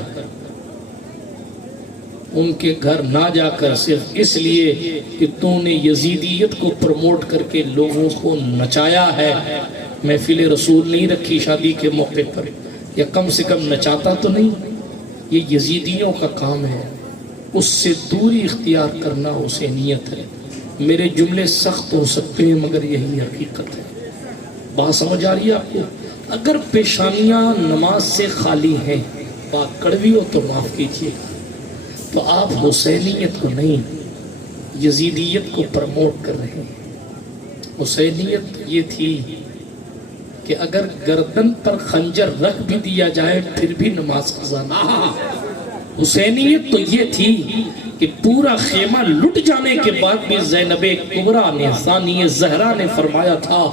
ان کے گھر نہ جا کر، صرف اس لیے کہ تو نے یزیدیت کو پروموٹ کر کے لوگوں کو نچایا ہے، محفل رسول نہیں رکھی شادی کے موقع پر، یا کم سے کم نچاتا تو نہیں، یہ یزیدیوں کا کام ہے، اس سے دوری اختیار کرنا حسینیت ہے۔ میرے جملے سخت ہو سکتے ہیں مگر یہی حقیقت ہے۔ بات سمجھ آ رہی ہے آپ کو؟ اگر پیشانیاں نماز سے خالی ہیں، بات کڑوی ہو تو معاف کیجیے گا، تو آپ حسینیت کو نہیں یزیدیت کو پرموٹ کر رہے ہیں۔ حسینیت یہ تھی کہ اگر گردن پر خنجر رکھ بھی دیا جائے پھر بھی نماز قضا نہ۔ حسینیت تو یہ تھی کہ پورا خیمہ لٹ جانے کے بعد بھی زینب کبریٰ نے، ثانی زہرا نے فرمایا تھا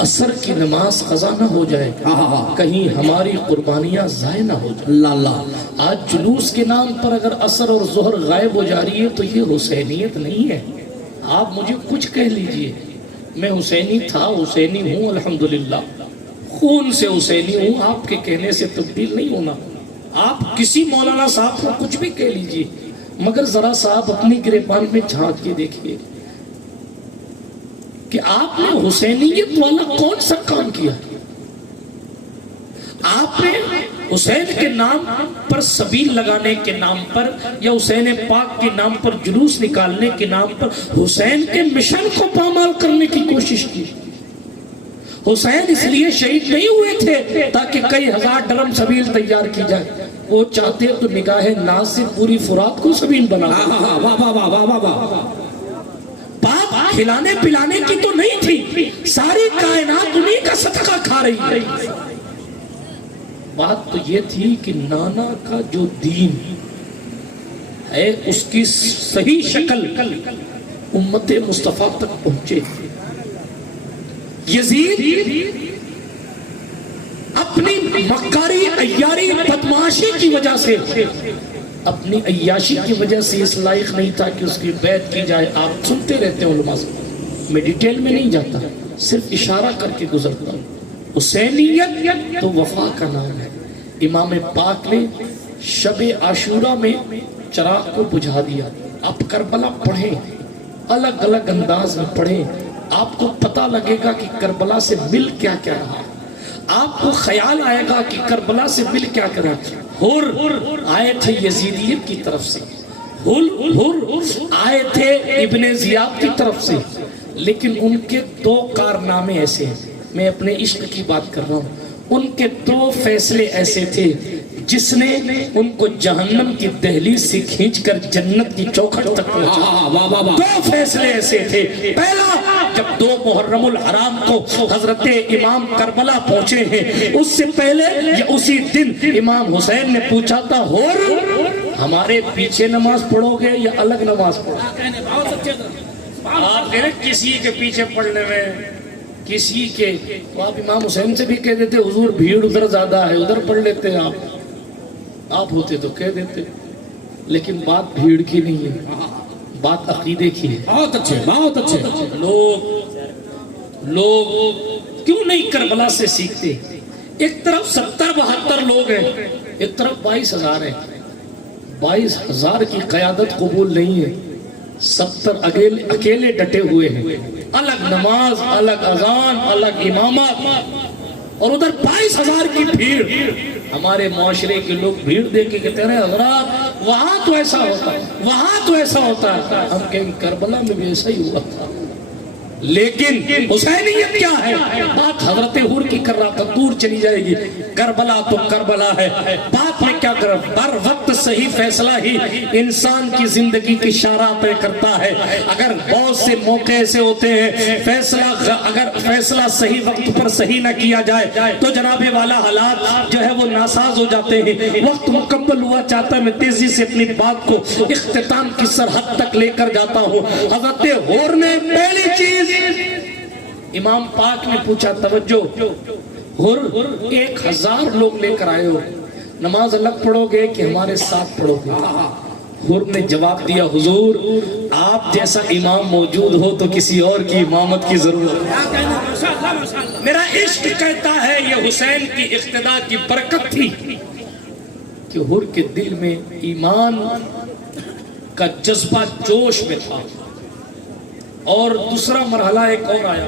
عصر کی نماز قضا نہ ہو جائے، کہیں ہماری قربانیاں ضائع نہ ہو جائے۔ آج جلوس کے نام پر اگر عصر اور ظہر غائب ہو جا رہی ہے تو یہ حسینیت نہیں ہے۔ آپ مجھے کچھ کہہ لیجئے، میں حسینی تھا، حسینی ہوں الحمدللہ، خون سے حسینی ہوں، آپ کے کہنے سے تبدیل نہیں ہونا۔ آپ کسی مولانا صاحب کو کچھ بھی کہہ لیجئے، مگر ذرا صاحب اپنی گریبان میں جھانک کے دیکھیے کہ آپ نے حسینیت والا کون سا کام کیا؟ آپ نے حسین کے نام پر سبیل لگانے کے نام پر، یا حسین پاک کے نام پر جلوس نکالنے کے نام پر حسین کے مشن کو پامال کرنے کی کوشش کی۔ حسین اس لیے شہید نہیں ہوئے تھے تاکہ کئی ہزار ڈرم سبیل تیار کی جائے، وہ چاہتے تو نگاہ ناز سے پوری فرات کو سبیل بنا۔ باپ کھلانے پلانے کی تو نہیں تھی، ساری کائنات انہی کا صدقہ کھا رہی ہے۔ بات تو یہ تھی کہ نانا کا جو دین ہے اس کی صحیح شکل امت مصطفیٰ تک پہنچے۔ یزید اپنی مکاری عیاری بدمعاشی کی وجہ سے، اپنی عیاشی کی وجہ سے اس لائق نہیں تھا کہ اس کی بیعت کی جائے۔ آپ سنتے رہتے ہیں علماء سے، میں ڈیٹیل میں نہیں جاتا، صرف اشارہ کر کے گزرتا ہوں۔ حسینیت تو وفا کا نام ہے۔ امام پاک نے شب عاشورہ میں چراغ کو بجھا دیا۔ آپ کربلا پڑھیں، الگ الگ انداز میں پڑھیں، آپ کو پتہ لگے گا کہ کربلا سے مل کیا کیا رہا، آپ کو خیال آئے گا کہ کربلا سے مل کیا کیا رہا۔ حر آئے تھے یزیدیت کی طرف سے، حر آئے تھے ابن زیاد کی طرف سے، لیکن ان کے دو کارنامے ایسے ہیں، میں اپنے عشق کی بات کر رہا ہوں، ان کے دو فیصلے ایسے تھے جس نے ان کو جہنم کی دہلیز سے کھینچ کر جنت کی چوکھٹ تک پہنچا۔ دو فیصلے ایسے تھے، پہلا جب 2 محرم الحرام کو حضرت امام کربلا پہنچے ہیں، اس سے پہلے یا اسی دن امام حسین نے پوچھا تھا، حر ہمارے پیچھے نماز پڑھو گے یا الگ نماز پڑھو گے؟ آپ کہہ رہے کسی کے پیچھے پڑھنے میں، کسی کے، تو آپ امام حسین سے بھی کہہ دیتے حضور بھیڑ ادھر زیادہ ہے ادھر پڑھ لیتے ہیں، آپ ہوتے تو کہہ دیتے، لیکن بات بھیڑ کی نہیں ہے، بات عقیدے کی ہے۔ بہت اچھے، بہت اچھے۔ لوگ کیوں نہیں کربلا سے سیکھتے؟ ایک طرف 70-72 لوگ ہیں، ایک طرف 22,000 ہیں، 22,000 کی قیادت قبول نہیں ہے، 70 اکیلے ڈٹے ہوئے ہیں، الگ نماز، الگ اذان، الگ امامت، اور ادھر 22,000 کی بھیڑ۔ ہمارے معاشرے کے لوگ بھیڑ دیکھ کے کہتے ہیں حضرات وہاں تو ایسا ہوتا ہے، وہاں تو ایسا ہوتا ہے، ہم کہیں کربلا میں بھی ایسا ہی ہوا تھا۔ لیکن حسینیت کیا ہے؟ بات حضرت حر کی کر رہا تھا، دور چلی جائے گی، کربلا تو کربلا ہے۔ بات میں کیا کر بر وقت صحیح فیصلہ ہی انسان کی زندگی کی شارع طے کرتا ہے۔ اگر بہت سے موقع ایسے ہوتے ہیں اگر فیصلہ صحیح وقت پر صحیح نہ کیا جائے تو جناب والا حالات جو ہے وہ ناساز ہو جاتے ہیں۔ وقت مکمل ہوا چاہتا ہے میں تیزی سے اپنی بات کو اختتام کی سرحد تک لے کر جاتا ہوں۔ حضرت حر نے پہلی چیز امام پاک نے پوچھا، توجہ، حر 1,000 لوگ لے کر آئے ہو، نماز الگ پڑھو گے کہ ہمارے ساتھ پڑھو گے؟ حر نے جواب دیا، حضور آپ جیسا امام موجود ہو تو کسی اور کی امامت کی ضرورت ہے۔ میرا عشق کہتا ہے یہ حسین کی اقتداء کی برکت تھی کہ حر کے دل میں ایمان کا جذبہ جوش میں تھا۔ اور دوسرا مرحلہ ایک اور آیا،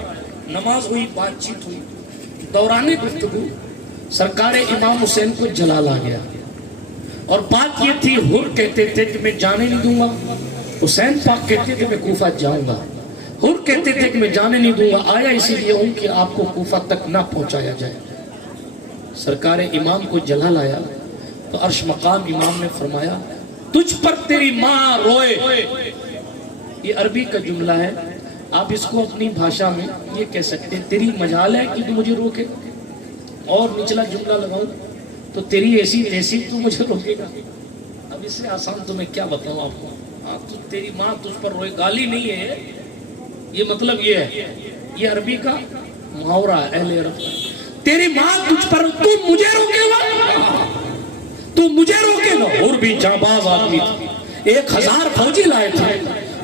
نماز ہوئی، بات چیت ہوئی، دوران گفتگو سرکار امام حسین کو جلال آ گیا، اور بات یہ تھی، حر کہتے تھے کہ میں جانے نہیں دوں گا، حسین پاک کہتے تھے میں کوفہ جاؤں گا، حر کہتے تھے کہ میں جانے نہیں دوں گا، آیا اسی لیے ہوں کہ آپ کو کوفہ تک نہ پہنچایا جائے۔ سرکار امام کو جلال آیا تو عرش مقام امام نے فرمایا، تجھ پر تیری ماں روئے، یہ عربی کا جملہ ہے، آپ اس کو اپنی بھاشا میں یہ کہہ سکتے ہیں، تیری مجال ہے کہ تو مجھے روکے، اور نچلا جملہ لگاؤں تو تیری ایسی تیسی تو مجھے روکے گا۔ اب اس سے آسان تو میں کیا بتاؤں آپ کو، تیری ماں تجھ پر روئے، گالی نہیں ہے یہ، مطلب یہ ہے، یہ عربی کا محاورہ ہے اہل عرب کا، تیری ماں تجھ پر، تو مجھے روکے گا، تو مجھے روکے گا۔ اور بھی جانباز آدمی تھے، 1,000 فوجی لائے تھے،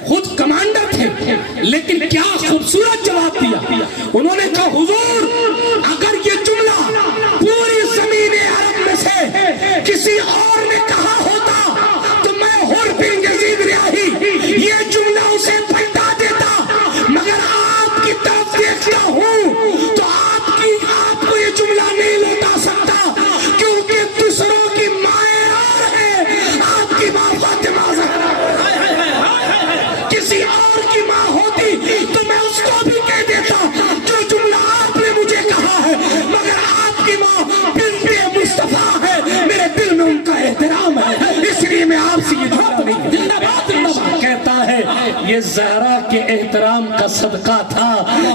خود کمانڈر تھے، لیکن کیا خوبصورت جواب دیا، انہوں نے کہا حضور اگر یہ جملہ پوری زمین عرب میں سے کسی اور نے کہا ہوتا تو میں حر بن یزید ریاحی یہ جملہ اسے پلٹا دیتا، مگر آپ کی طرف دیکھتا ہوں تو آپ کو یہ جملہ نہیں لوٹا سکتا، کیونکہ دوسروں کی مائیں اور ہیں، آپ کی ماں فاطمہ زہرا، کسی اور کی ماں ہوتی تو میں اس کو بھی کہہ دیتا جو جملہ آپ نے یہ زہرا کے احترام کا صدقہ تھا،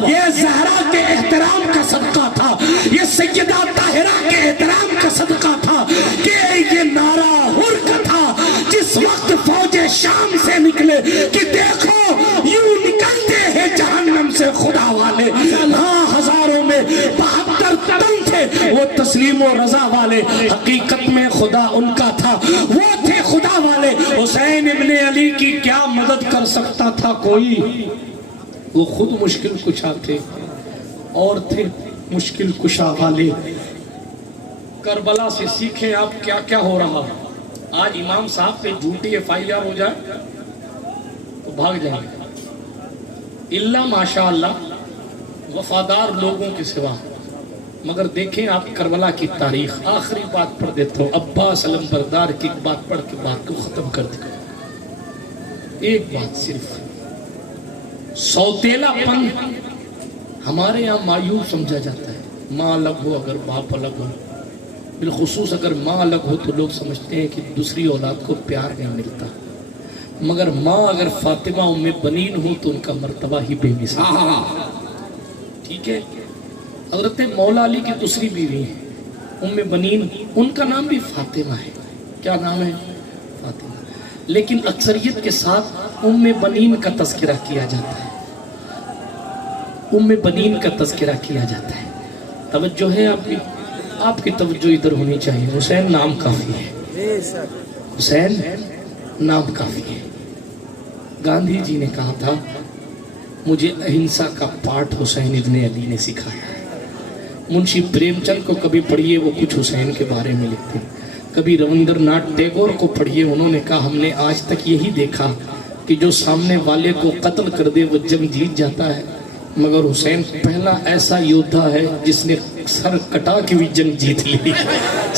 یہ زہرا کے احترام کا صدقہ تھا، یہ سیدہ طاہرہ کے احترام کا صدقہ تھا کہ یہ نعرہ حر کا تھا جس وقت فوج شام سے نکلے کہ دیکھو یوں نکلتے ہیں جہنم سے خدا والے. ہاں ہزاروں میں 72 تن تھے وہ تسلیم و رضا والے، حقیقت میں خدا ان کا تھا، وہ تھے خدا والے. حسین ابن علی کی کیا مدد کر سکتا تھا کوئی؟ وہ خود مشکل کشا تھے اور تھے مشکل کشا والے. کربلا سے سیکھیں آپ کیا کیا ہو رہا. آج امام صاحب پہ جھوٹی FIR ہو جائے تو بھاگ جائیں گے، اللہ ماشاءاللہ وفادار لوگوں کے سوا. مگر دیکھیں آپ کربلا کی تاریخ. آخری بات پڑھ دیتا ہوں، عباس علم بردار کی ایک بات پڑھ کے بات کو ختم کر دیا. ایک بات صرف، سوتیلا پن ہمارے یہاں مایوب سمجھا جاتا ہے. ماں الگ ہو اگر باپ الگ ہو، بالخصوص اگر ماں الگ ہو تو لوگ سمجھتے ہیں کہ دوسری اولاد کو پیار نہیں ملتا. مگر ماں اگر فاطمہ ام بنین ہو تو ان کا مرتبہ ہی بے مثال. ٹھیک ہے، حضرت مولا علی کی دوسری بیوی ہے ام بنین، ان کا نام بھی فاطمہ ہے. کیا نام ہے؟ فاطمہ. لیکن اکثریت کے ساتھ ام بنین کا تذکرہ کیا جاتا ہے، ام بنین کا تذکرہ کیا جاتا ہے. توجہ ہے آپ کی توجہ ادھر ہونی چاہیے. حسین نام کافی ہے، حسین نام کافی ہے. گاندھی جی نے کہا تھا مجھے اہنسا کا پاٹھ حسین ابن علی نے سکھایا ہے. منشی پریم چند کو کبھی پڑھیے، وہ کچھ حسین کے بارے میں لکھتے. کبھی روندر ناتھ ٹیگور کو پڑھیے، انہوں نے کہا ہم نے آج تک یہی دیکھا کہ جو سامنے والے کو قتل کر دے وہ جنگ جیت جاتا ہے، مگر حسین پہلا ایسا یودھا ہے جس نے سر کٹا کے بھی جنگ جیت لی.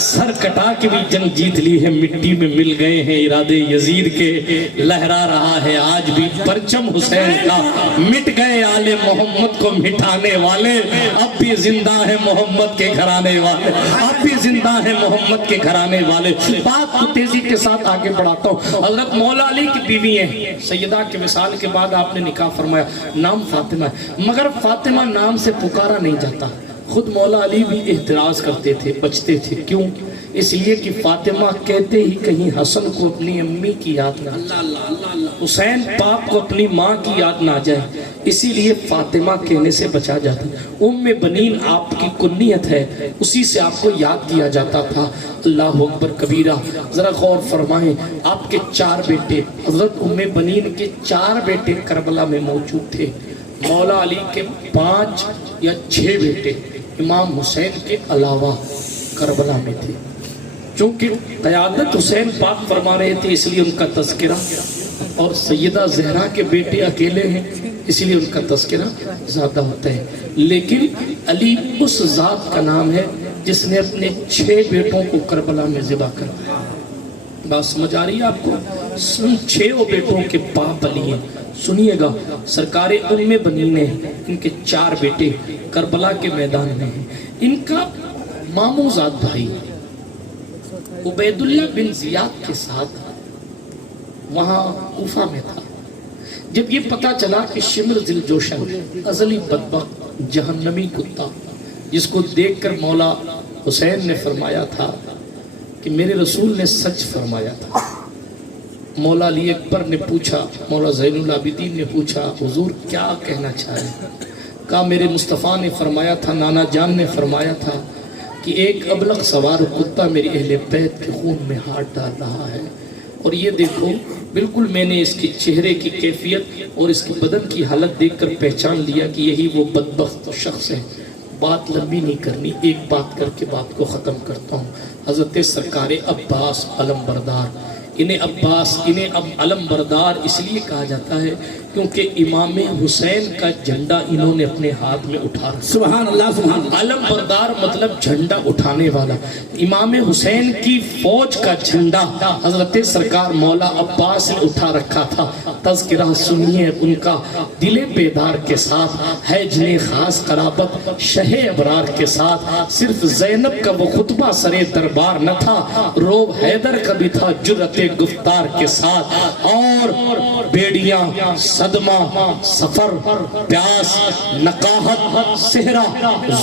سر کٹا کے بھی جنگ جیت لی ہے. مٹی میں مل گئے ہیں ارادے یزید کے، لہرا رہا ہے آج بھی پرچم حسین کا. مٹ گئے آل محمد کو مٹانے والے، اب بھی زندہ ہے محمد کے گھرانے والے، اب بھی زندہ ہے محمد کے گھرانے والے. بات کو تیزی کے ساتھ آگے بڑھاتا ہوں. حضرت مولا علی کی بیوی ہیں سیدہ کے وصال کے بعد آپ نے نکاح فرمایا. نام فاطمہ ہے، مگر فاطمہ نام سے پکارا نہیں جاتا. خود مولا علی بھی احتراز کرتے تھے، بچتے تھے. کیوں؟ اس لیے کہ فاطمہ کہتے ہی کہیں حسن کو اپنی امی کی یاد نہ جائے، حسین پاک کو اپنی ماں کی یاد نہ جائے، اسی لیے فاطمہ کہنے سے بچا جاتا. ام بنین آپ کی کنیت ہے، اسی سے آپ کو یاد کیا جاتا تھا. اللہ اکبر کبیرہ. ذرا غور فرمائیں، آپ کے 4 بیٹے، حضرت ام بنین کے 4 بیٹے کربلا میں موجود تھے. مولا علی کے 5 یا 6 بیٹے امام حسین کے علاوہ کربلا میں تھے. چونکہ قیادت حسین پاک فرما رہے تھے اس لیے ان کا تذکرہ، اور سیدہ زہرا کے بیٹے اکیلے ہیں اس لیے ان کا تذکرہ زیادہ ہوتا ہے. لیکن علی اس ذات کا نام ہے جس نے اپنے 6 بیٹوں کو کربلا میں ذبح کر. بات سمجھ آ رہی ہے آپ کو؟ 6 بیٹوں کے باپ علی ہیں. سنیے گا، سرکار ام بنین ہیں، ان کے 4 بیٹے کربلا کے میدان میں ہیں. ان کا ماموں زاد بھائی عبید اللہ بن زیاد کے ساتھ وہاں کوفہ میں تھا. جب یہ پتہ چلا کہ شمر ذی الجوشن، ازلی بدبخت جہنمی کتا، جس کو دیکھ کر مولا حسین نے فرمایا تھا کہ میرے رسول نے سچ فرمایا تھا. مولا علی اکبر نے پوچھا، مولا زین العابدین نے پوچھا حضور کیا کہنا چاہے؟ کہا میرے مصطفیٰ نے فرمایا تھا، نانا جان نے فرمایا تھا کہ ایک ابلغ سوار کتا میری اہل بیت کے خون میں ہاتھ ڈال رہا ہے. اور یہ دیکھو بالکل میں نے اس کی چہرے کی کیفیت اور اس کی بدن کی حالت دیکھ کر پہچان لیا کہ یہی وہ بدبخت شخص ہے. بات لمبی نہیں کرنی، ایک بات کر کے بات کو ختم کرتا ہوں. حضرت سرکار عباس علم بردار، انہیں علم بردار اس لیے کہا جاتا ہے کیونکہ امام حسین کا جھنڈا انہوں نے اپنے ہاتھ میں اٹھا رکھا. سبحان اللہ سبحان اللہ. علم بردار مطلب جھنڈا اٹھانے والا. امام حسین کی فوج کا جھنڈا حضرت سرکار مولا عباس نے اٹھا رکھا تھا. تذکرہ سنیے ان کا دل بیدار کے ساتھ، ہے جنہیں خاص قرابت شہ ابرار کے ساتھ، صرف زینب کا وہ خطبہ سرے دربار نہ تھا، روب حیدر کا بھی تھا جرأت گفتار کے ساتھ، اور بیڑیاں، صدمہ، سفر، پیاس، نقاہت، صحرا،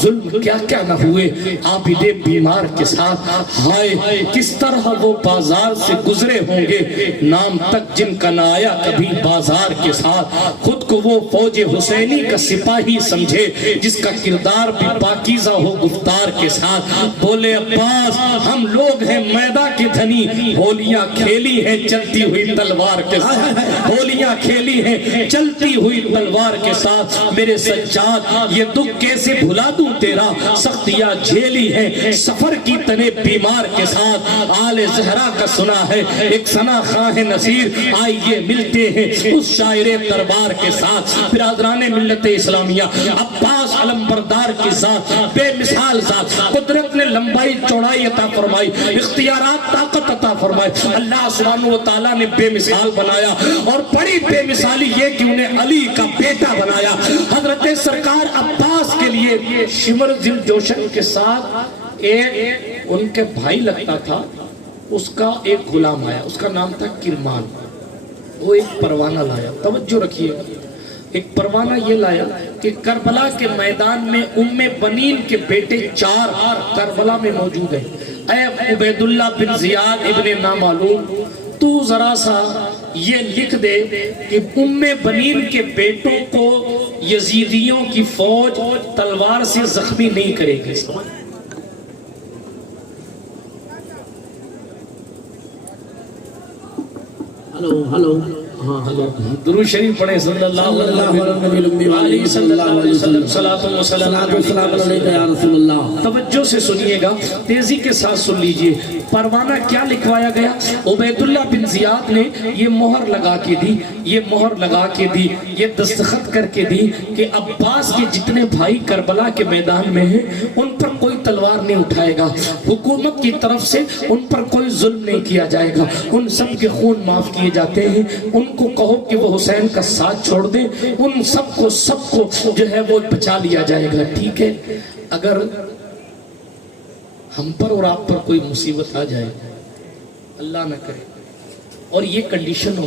ظلم کیا کیا نہ ہوئے عابد بیمار کے ساتھ، ہائے کس طرح وہ بازار سے گزرے ہوں گے نام تک جن کا نہ آیا کبھی بازار کے ساتھ، خود کو وہ فوج حسینی کا سپاہی سمجھے جس کا کردار بھی پاکیزہ ہو گفتار کے ساتھ، بولے عباس ہم لوگ ہیں میدان کے دھنی، ہولیاں کھیلی ہیں چلتی ہوئی تلوار کے ساتھ، ہولیاں کھیلی ہیں چلتی ہوئی تلوار کے ساتھ، میرے سجاد یہ دکھ کیسے بھلا دوں تیرا، سختیاں جھیلی ہیں سفر کی تنے بیمار کے ساتھ، آل زہرا کا سنا ہے ایک ثنا خواہ نصیر، آئیے ملتے ہیں اس شاعر دربار کے ساتھ، برادران ملت اسلامیہ عباس علم بردار کی ذات بے مثال ذات، قدرت نے لمبائی چوڑائی عطا فرمائی، اختیارات طاقت عطا فرمائی، اللہ سبحانہ وتعالیٰ نے بے مثال بنایا، اور بڑی بے مثالی یہ کہ انہیں علی کا بیٹا بنایا، حضرت سرکار عباس کے لیے شمر ذل جوشن کے ساتھ ایک ان کے بھائی لگتا تھا، اس کا ایک غلام آیا، اس کا نام تھا کرمان، وہ ایک پروانہ لایا، توجہ رکھیے ایک پروانہ یہ لایا کہ کربلا کے میدان میں ام بنین کے بیٹے 4 کربلا میں موجود ہیں، اے عبیداللہ بن زیاد ابن نامعلوم تو ذرا سا یہ لکھ دے کہ ام بنین کے بیٹوں کو یزیدیوں کی فوج تلوار سے زخمی نہیں کرے گی۔ ہلو درود شریف پڑھیں صلی اللہ علیہ وسلم، صلاۃ و سلام علیکہ یا رسول اللہ۔ توجہ سے سنیے گا، تیزی کے ساتھ سن لیجئے، پروانہ کیا لکھوایا گیا؟ عبیداللہ بن زیاد نے یہ مہر لگا کے دی، یہ مہر لگا کے دی، یہ دستخط کر کے دی کہ عباس کے جتنے بھائی کربلا کے میدان میں ہیں ان پر کوئی تلوار نہیں اٹھائے گا، حکومت کی طرف سے ان پر کوئی ظلم نہیں کیا جائے گا، ان سب کے خون معاف کیے جاتے ہیں، ان کو کہو کہ وہ حسین کا ساتھ چھوڑ دیں، ان سب کو جو ہے وہ بچا لیا جائے گا، ٹھیک ہے؟ اگر ہم پر اور آپ پر کوئی مصیبت آ جائے، اللہ نہ کرے، اور یہ کنڈیشن ہو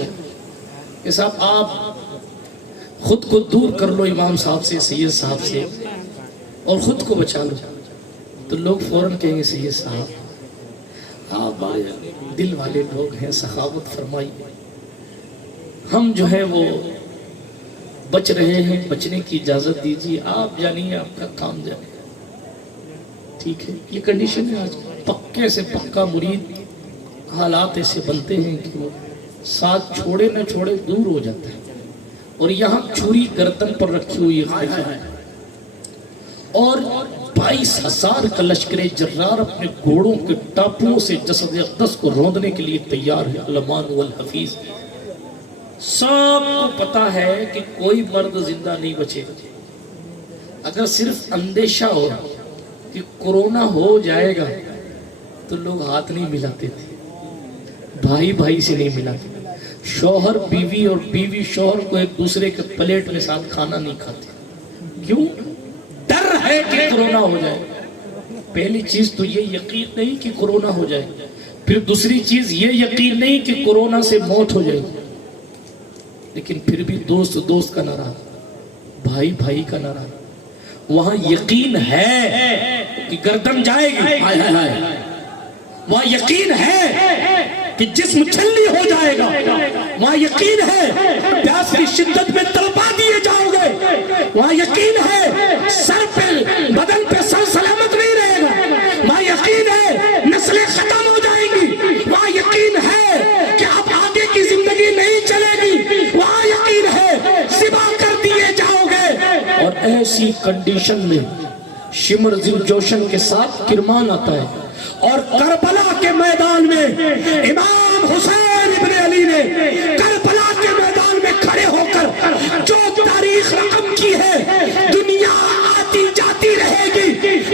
کہ صاحب آپ خود کو دور کر لو امام صاحب سے، سید صاحب سے، اور خود کو بچا لو، تو لوگ فوراً کہیں گے سید صاحب آپ دل والے لوگ ہیں، سخاوت فرمائی، ہم جو ہے وہ بچ رہے ہیں، بچنے کی اجازت دیجیے، آپ جانیے آپ کا کام جانے، ٹھیک ہے؟ یہ کنڈیشن ہے آج، پکے سے پکا مرید حالات ایسے بنتے ہیں کہ وہ ساتھ چھوڑے نہ چھوڑے دور ہو جاتا ہے، اور یہاں چھری گردن پر رکھی ہوئی ہے، اور 22,000 کا لشکر جرار اپنے گھوڑوں کے ٹاپوں سے جسد اقدس کو روندنے کے لیے تیار ہے، علمان والحفیظ، سب کو پتا ہے کہ کوئی مرد زندہ نہیں بچے گا، اگر صرف اندیشہ ہو کہ کورونا ہو جائے گا تو لوگ ہاتھ نہیں ملاتے تھے، بھائی بھائی سے نہیں ملاتے، شوہر بیوی اور بیوی شوہر کو ایک دوسرے کے پلیٹ میں ساتھ کھانا نہیں کھاتے، کیوں؟ ڈر ہے کہ کورونا ہو جائے۔ پہلی چیز تو یہ یقین نہیں کہ کورونا ہو جائے، پھر دوسری چیز یہ یقین نہیں کہ کورونا سے موت ہو جائے، لیکن پھر بھی دوست دوست کا نہ رہا، بھائی بھائی کا نہ رہا، وہاں یقین ہے کہ گردن جائے گی، وہاں یقین ہے کہ جسم چھلنی ہو جائے گا، وہاں یقین ہے پیاس کی شدت میں تڑپا دیے جاؤ گے، وہاں یقین ہے سر پہ بدن پہ سر سلامت نہیں رہے گا، وہاں یقین ہے نسلیں ختم ہو جائیں گی، وہاں یقین ہے کہ اب آگے کی زندگی نہیں چلے گی، وہاں یقین ہے سبا کر دیے جاؤ گے، اور ایسی کنڈیشن میں شمر ذل جوشن کے ساتھ کرمان آتا ہے، اور کربلا کے میدان میں امام حسین ابن علی نے کربلا کے میدان میں کھڑے ہو کر جو تاریخ رقم کی ہے، دنیا آتی جاتی رہے گی،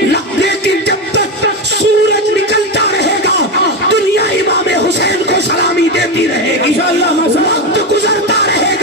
لیکن جب تک سورج نکلتا رہے گا دنیا امام حسین کو سلامی دیتی رہے گی، وقت گزرتا رہے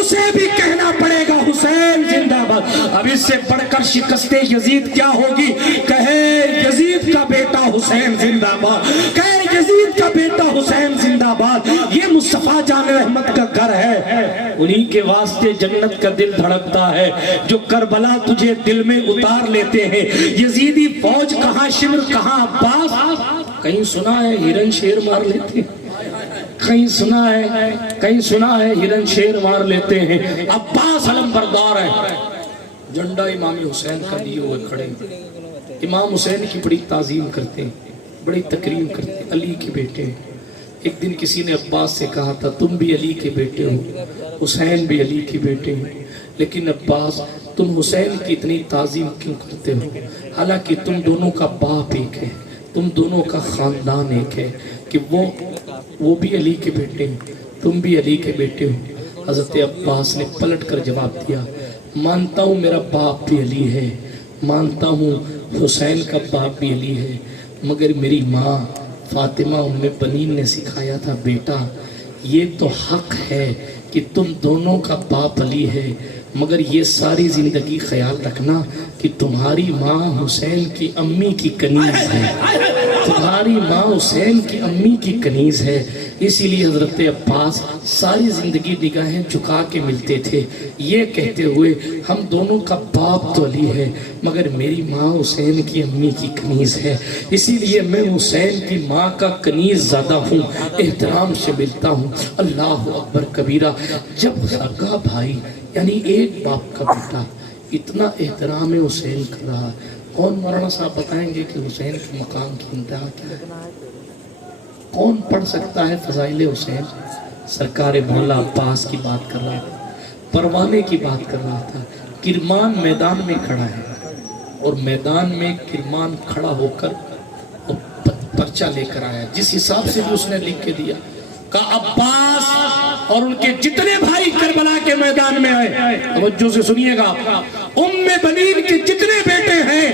اسے بھی کہنا پڑے گا حسین زندہ باد۔ اب اس سے بڑھ کر شکست یزید کیا ہوگی؟ کہے یزید کا بیٹا حسین زندہ باد، کہے یزید کا بیٹا حسین زندہ باد۔ یہ مصطفیٰ جان رحمت کا گھر ہے، انہی کے واسطے جنت کا دل دھڑکتا ہے، جو کربلا تجھے دل میں اتار لیتے ہیں۔ یزیدی فوج کہاں شمر کہاں عباس، کہیں سنا ہے ہرن شیر مار لیتے ہیں، کہیں سنا ہے ہرن شیر مار لیتے ہیں۔ عباس علم بردار ہے، جھنڈا امام حسین کا لیے ہوئے کھڑے ہیں، امام حسین کی بڑی تعظیم کرتے ہیں، بڑی تکریم کرتے ہیں، علی کے بیٹے ہیں۔ ایک دن کسی نے عباس سے کہا تھا تم بھی علی کے بیٹے ہو، حسین بھی علی کے بیٹے ہیں، لیکن عباس تم حسین کی اتنی تعظیم کیوں کرتے ہو؟ حالانکہ تم دونوں کا باپ ایک ہے، تم دونوں کا خاندان ایک ہے، کہ وہ بھی علی کے بیٹے ہیں، تم بھی علی کے بیٹے ہو۔ حضرت عباس نے پلٹ کر جواب دیا، مانتا ہوں میرا باپ بھی علی ہے، مانتا ہوں حسین کا باپ بھی علی ہے، مگر میری ماں فاطمہ ام بنین نے سکھایا تھا بیٹا یہ تو حق ہے کہ تم دونوں کا باپ علی ہے، مگر یہ ساری زندگی خیال رکھنا کہ تمہاری ماں حسین کی امی کی کنیز ہے، تمہاری ماں حسین کی امی کی کنیز ہے۔ اسی لیے حضرت عباس ساری زندگی نگاہیں جھکا کے ملتے تھے، یہ کہتے ہوئے ہم دونوں کا باپ تو علی ہے مگر میری ماں حسین کی امی کی کنیز ہے، اسی لیے میں حسین کی ماں کا کنیز زیادہ ہوں، احترام سے ملتا ہوں۔ اللہ اکبر کبیرہ، جب سگا بھائی یعنی ایک باپ کا بیٹا اتنا احترام حسین کر رہا، کون مولانا صاحب بتائیں گے کہ حسین کے مقام کی انتہا کیا ہے؟ کون پڑھ سکتا ہے فضائل حسین؟ سرکار مولا عباس کی بات کر رہا تھا، پروانے کی بات کر رہا تھا، کرمان میدان میں کھڑا ہے اور میدان میں کرمان کھڑا ہو کر پرچہ لے کر آیا، جس حساب سے بھی اس نے لکھ کے دیا، کہا عباس اور ان کے جتنے بھائی کربلا کے میدان میں آئے، توجہ سے سنیے گا، ام بنین کے جتنے بیٹے ہیں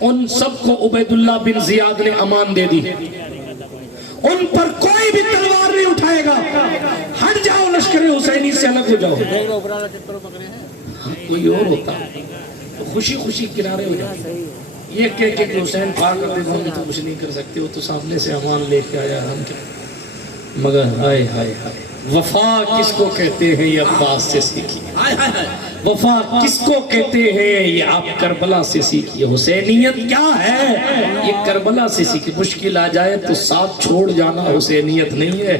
ان سب کو عبید اللہ بن زیاد نے امان دے دی، ان پر کوئی بھی تلوار نہیں اٹھائے گا، ہٹ جاؤ لشکر حسینی سے الگ ہو جاؤ۔ کوئی اور ہوتا تو خوشی خوشی کنارے ہو جاتے، یہ کہہ کہ حسین پاک ہم تو کچھ نہیں کر سکتے، وہ تو سامنے سے امان لے کے آیا، ہم کیا، مگر ہائے ہائے ہائے وفا کس کو کہتے ہیں یہ عباس سے سیکھی، وفا کس کو کہتے ہیں یہ آپ کربلا سے سیکھیے، حسینیت کیا ہے یہ کربلا سے سیکھیے۔ مشکل آ جائے تو ساتھ چھوڑ جانا حسینیت نہیں ہے،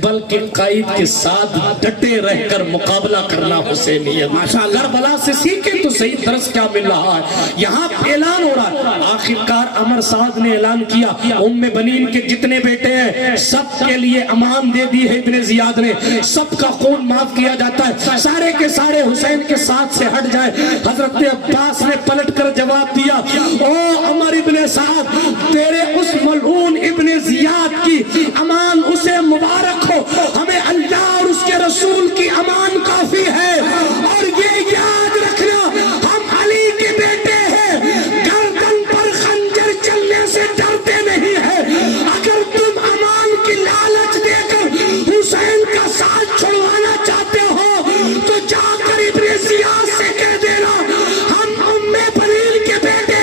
بلکہ قائد کے ساتھ ڈٹے رہ کر مقابلہ کرنا حسینیت۔ کربلا سے سیکھیں تو صحیح درس کیا مل رہا ہے، یہاں اعلان ہو رہا ہے، آخرکار عمر سعد نے اعلان کیا ام بنین کے جتنے بیٹے ہیں سب کے لیے امان دے دی ہے ابن زیاد نے، سب کا خون معاف کیا جاتا ہے، سارے کے سارے حسین کے ساتھ سے ہٹ جائے۔ حضرت عباس نے پلٹ کر جواب دیا، او عمر ابن سعد، تیرے اس ملعون ابن زیاد کی امان اسے مبارک ہو، ہمیں اللہ اور اس کے رسول کی امان کافی ہے، اور یہ یاد رکھنا ہم علی کے بیٹے ہیں، گردن پر خنجر چلنے سے ڈرتے نہیں ہیں، اگر تم امان کی لالچ دے کر حسین کا ساتھ چھڑوانا چاہتے ہو تو جا کر ابن زیاد سے کہہ دینا ہم ام بنین کے بیٹے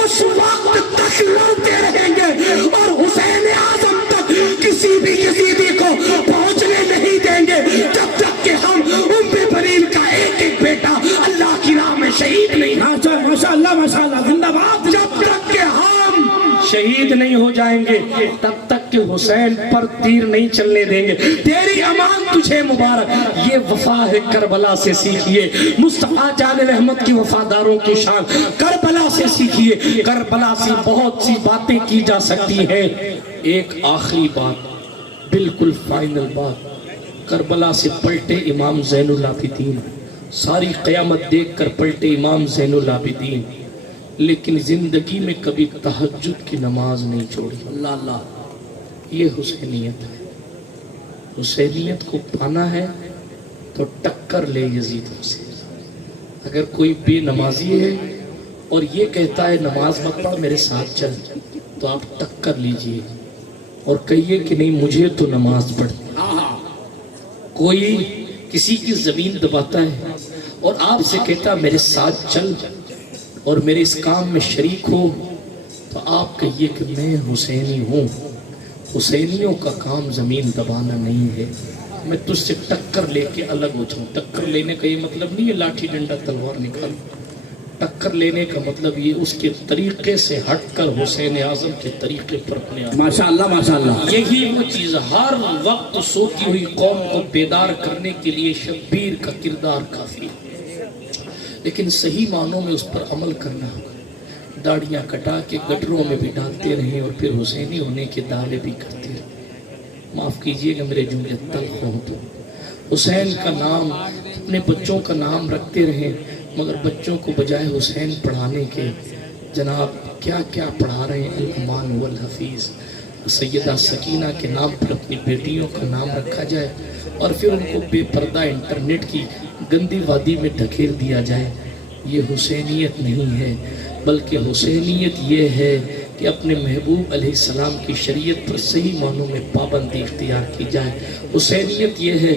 اس وقت تک لڑتے رہیں گے اور حسین اعظم تک کسی بھی یزیدی کو پہنچنے نہیں دیں گے جب تک کہ ہم ام بنین کا ایک ایک بیٹا اللہ کی راہ میں شہید نہیں، ماشاءاللہ زندہ باد، جب تک کہ ہم شہید نہیں ہو جائیں گے تب تک کہ حسین پر تیر نہیں چلنے دیں گے، تیری امان تجھے مبارک۔ یہ وفا ہے کربلا سے سیکھیے، مصطفیٰ جان رحمت کی وفاداروں کی شان کربلا سے سیکھیے، کربلا سے بہت سی باتیں کی جا سکتی ہیں۔ ایک آخری بات، بالکل فائنل بات، کربلا سے پلٹے امام زین العابدین، ساری قیامت دیکھ کر پلٹے امام زین العابدین، لیکن زندگی میں کبھی تہجد کی نماز نہیں چھوڑی۔ اللہ اللہ، یہ حسینیت ہے۔ حسینیت کو پانا ہے تو ٹکر لے یزیدوں سے۔ اگر کوئی بے نمازی ہے اور یہ کہتا ہے نماز مت پڑھ میرے ساتھ چل، تو آپ ٹکر لیجئے اور کہیے کہ نہیں مجھے تو نماز پڑھنی۔ کوئی کسی کی زمین دباتا ہے اور آپ سے کہتا میرے ساتھ چل اور میرے اس کام میں شریک ہو، تو آپ کہیے کہ میں حسینی ہوں۔ حسینیوں کا کام زمین دبانا نہیں ہے، میں تجھ سے ٹکر لے کے الگ ہو جاؤں۔ ٹکر لینے کا یہ مطلب نہیں ہے لاٹھی ڈنڈا تلوار نکال، ٹکر لینے کا مطلب یہ اس کے طریقے سے ہٹ کر حسین اعظم کے طریقے پر اپنے آپ ماشاءاللہ ماشاءاللہ۔ یہی وہ چیز ہر وقت سوتی ہوئی قوم کو بیدار کرنے کے لیے شبیر کا کردار کافی ہے، لیکن صحیح معنوں میں اس پر عمل کرنا ہوگا۔ داڑیاں کٹا کے گٹروں میں بھی ڈالتے رہیں اور پھر حسینی ہونے کے دعوے بھی کرتے رہیں۔ معاف کیجئے گا میرے جملے تلخ ہوں تو حسین کا نام اپنے بچوں کا نام رکھتے رہیں، مگر بچوں کو بجائے حسین پڑھانے کے جناب کیا کیا پڑھا رہے ہیں، الامان والحفیظ۔ سیدہ سکینہ کے نام پر اپنی بیٹیوں کا نام رکھا جائے اور پھر ان کو بے پردہ انٹرنیٹ کی گندی وادی میں دھکیل دیا جائے۔ یہ حسینیت نہیں ہے، بلکہ حسینیت یہ ہے کہ اپنے محبوب علیہ السلام کی شریعت پر صحیح معنوں میں پابندی اختیار کی جائے۔ حسینیت یہ ہے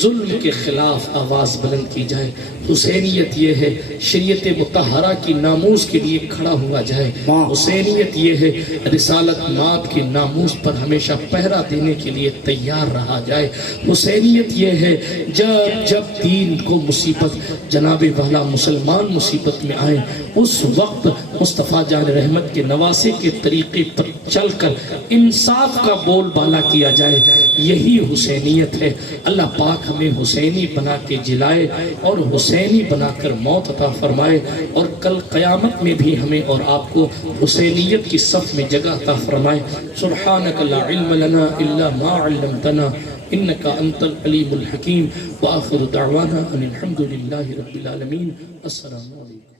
ظلم کے خلاف آواز بلند کی جائے۔ حسینیت یہ ہے شریعت مطہرہ کی ناموس کے لیے کھڑا ہوا جائے۔ حسینیت یہ ہے رسالت مات کے ناموس پر ہمیشہ پہرا دینے کے لیے تیار رہا جائے۔ حسینیت یہ ہے جب جب دین کو مصیبت، جناب والا مسلمان مصیبت میں آئیں، اس وقت مصطفیٰ جان رحمت کے نواسے کے طریقے پر چل کر انصاف کا بول بالا کیا جائے۔ یہی حسینیت ہے۔ اللہ پاک ہمیں حسینی بنا کے جلائے اور حسینی بنا کر موت عطا فرمائے، اور کل قیامت میں بھی ہمیں اور آپ کو حسینیت کی صف میں جگہ عطا فرمائے۔ سبحانک لا علم لنا الا ما علمتنا انک انت العلیم الحکیم، وآخر دعوانا ان الحمد للہ رب العالمین۔ السلام علیکم۔